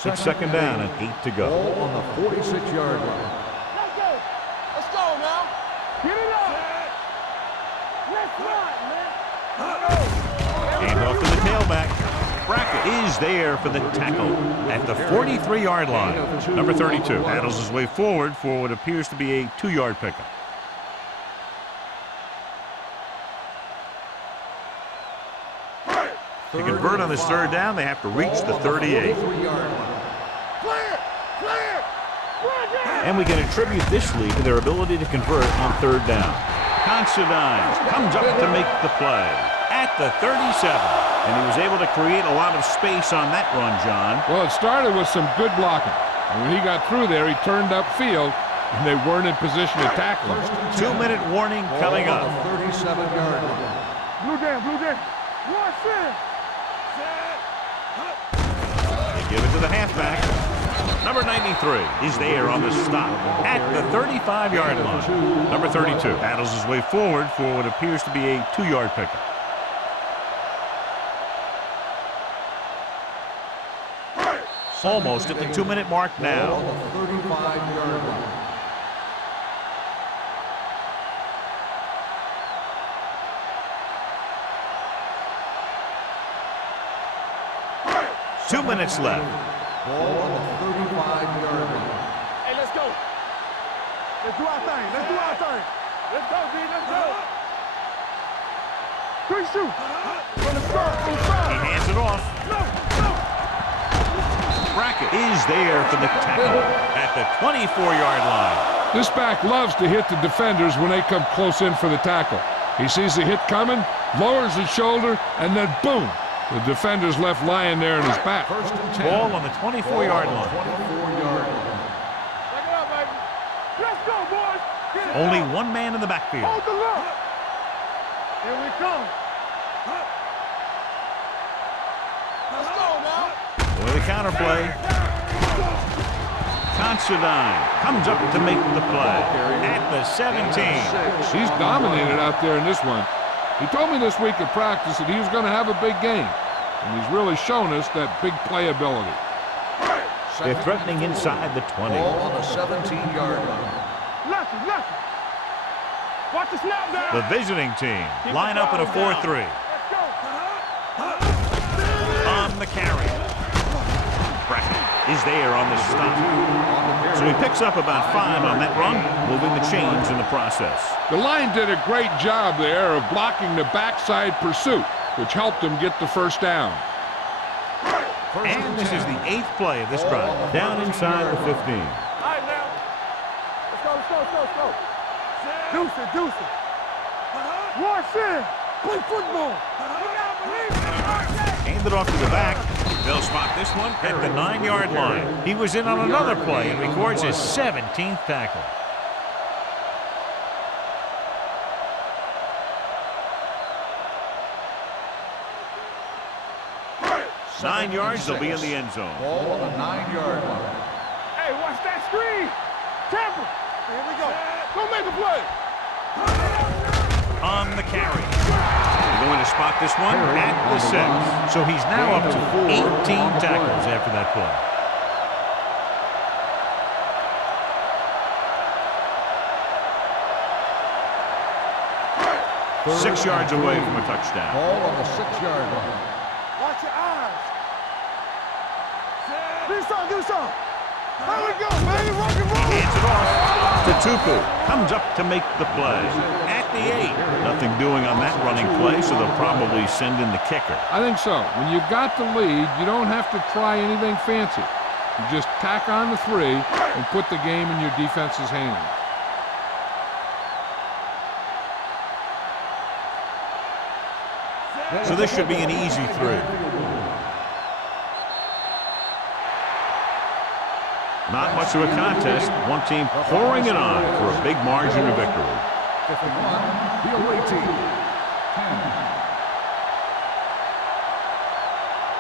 It's second down and 8 to go. Ball on the 46-yard line. Let's go now. Get it up. Let's run, man. Hand off to the tailback. Brackett is there for the tackle at the 43-yard line. Number 32 paddles his way forward for what appears to be a 2-yard pickup. To convert on this third down, they have to reach the 38. And we can attribute this lead to their ability to convert on third down. Considine comes up to make the play at the 37. And he was able to create a lot of space on that run, John. Well, it started with some good blocking. And when he got through there, he turned upfield, and they weren't in position to tackle him. 2-minute warning coming up. 37-yard line. Blue down, blue down. Watch it. They give it to the halfback. Number 93 is there on the stop at the 35-yard line. Number 32 battles his way forward for what appears to be a 2-yard pickup. Almost at the 2-minute mark now. 35-yard line. Two minutes left. Ball on the 35-yard line. Hey, let's go. Let's do our thing. Let's do our thing. Let's go, D. Let's go. Quick shoot. From the start. From the start. He hands it off. No, no. Brackett is there for the tackle at the 24-yard line. This back loves to hit the defenders when they come close in for the tackle. He sees the hit coming, lowers his shoulder, and then boom, the defender's left lying there in his back. First and 10. Ball on the 24-yard line. 24-yard line. Back it up, baby. Let's go, boys. Get it Only out. one man in the backfield. Hold the look. Here we come. Let's go now. With a counterplay. Considine comes up to make the play at the 17. He's dominated out there in this one. He told me this week at practice that he was going to have a big game, and he's really shown us that big playability. They're threatening inside the 20. Ball on the 17-yard line. Lefty, lefty. Watch the snap down. The visiting team line up in a 4-3. Let's go. On the carry. Brackett is there on the stop. So he picks up about 5 on that run, moving the chains in the process. The line did a great job there of blocking the backside pursuit, which helped them get the first down. And this is the 8th play of this drive, down inside the 15. All right, now. Let's go, let's go, let's go, let's go. Deuce it, deuce it. Watch it. Play football. Hand it off to the back. They'll spot this one at the 9-yard line. He was in on another play and records his 17th tackle. Nine yards, they'll be in the end zone. Ball on the 9-yard line. Hey, watch that screen. Tampa. Here we go. Go make a play. On the carry. They're going to spot this one at the 6. So he's now up to 18 tackles after that play. Third 6 yards and away 3. from a touchdown. Ball on the 6-yard line. Watch your eyes. Do something, do something. There we go, baby. Rock and roll. Hands it off to Tupu. Comes up to make the play at the 8. Nothing doing on that running play, so they'll probably send in the kicker. I think so. When you've got the lead, you don't have to try anything fancy. You just tack on the 3 and put the game in your defense's hands. So this should be an easy 3. Not much of a contest. One team pouring it on for a big margin of victory. 51, the away team. 10.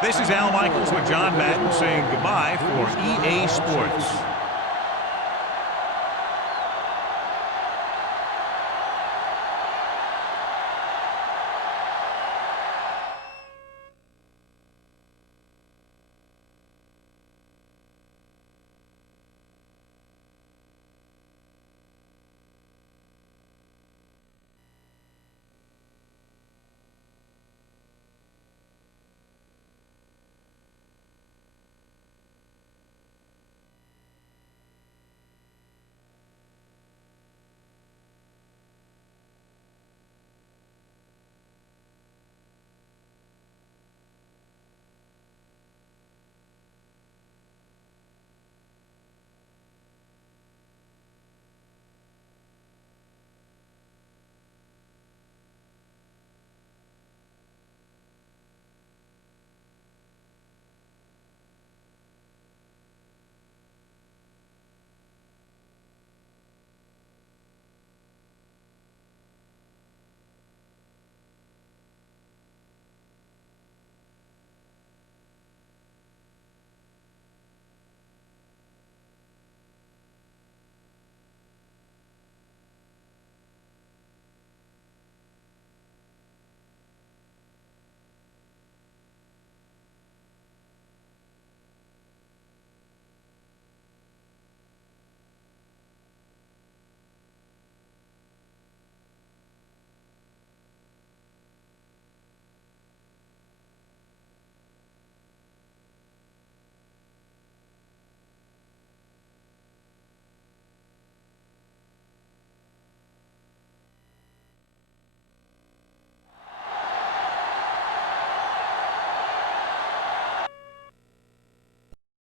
This is Al Michaels with John Madden saying goodbye for EA Sports.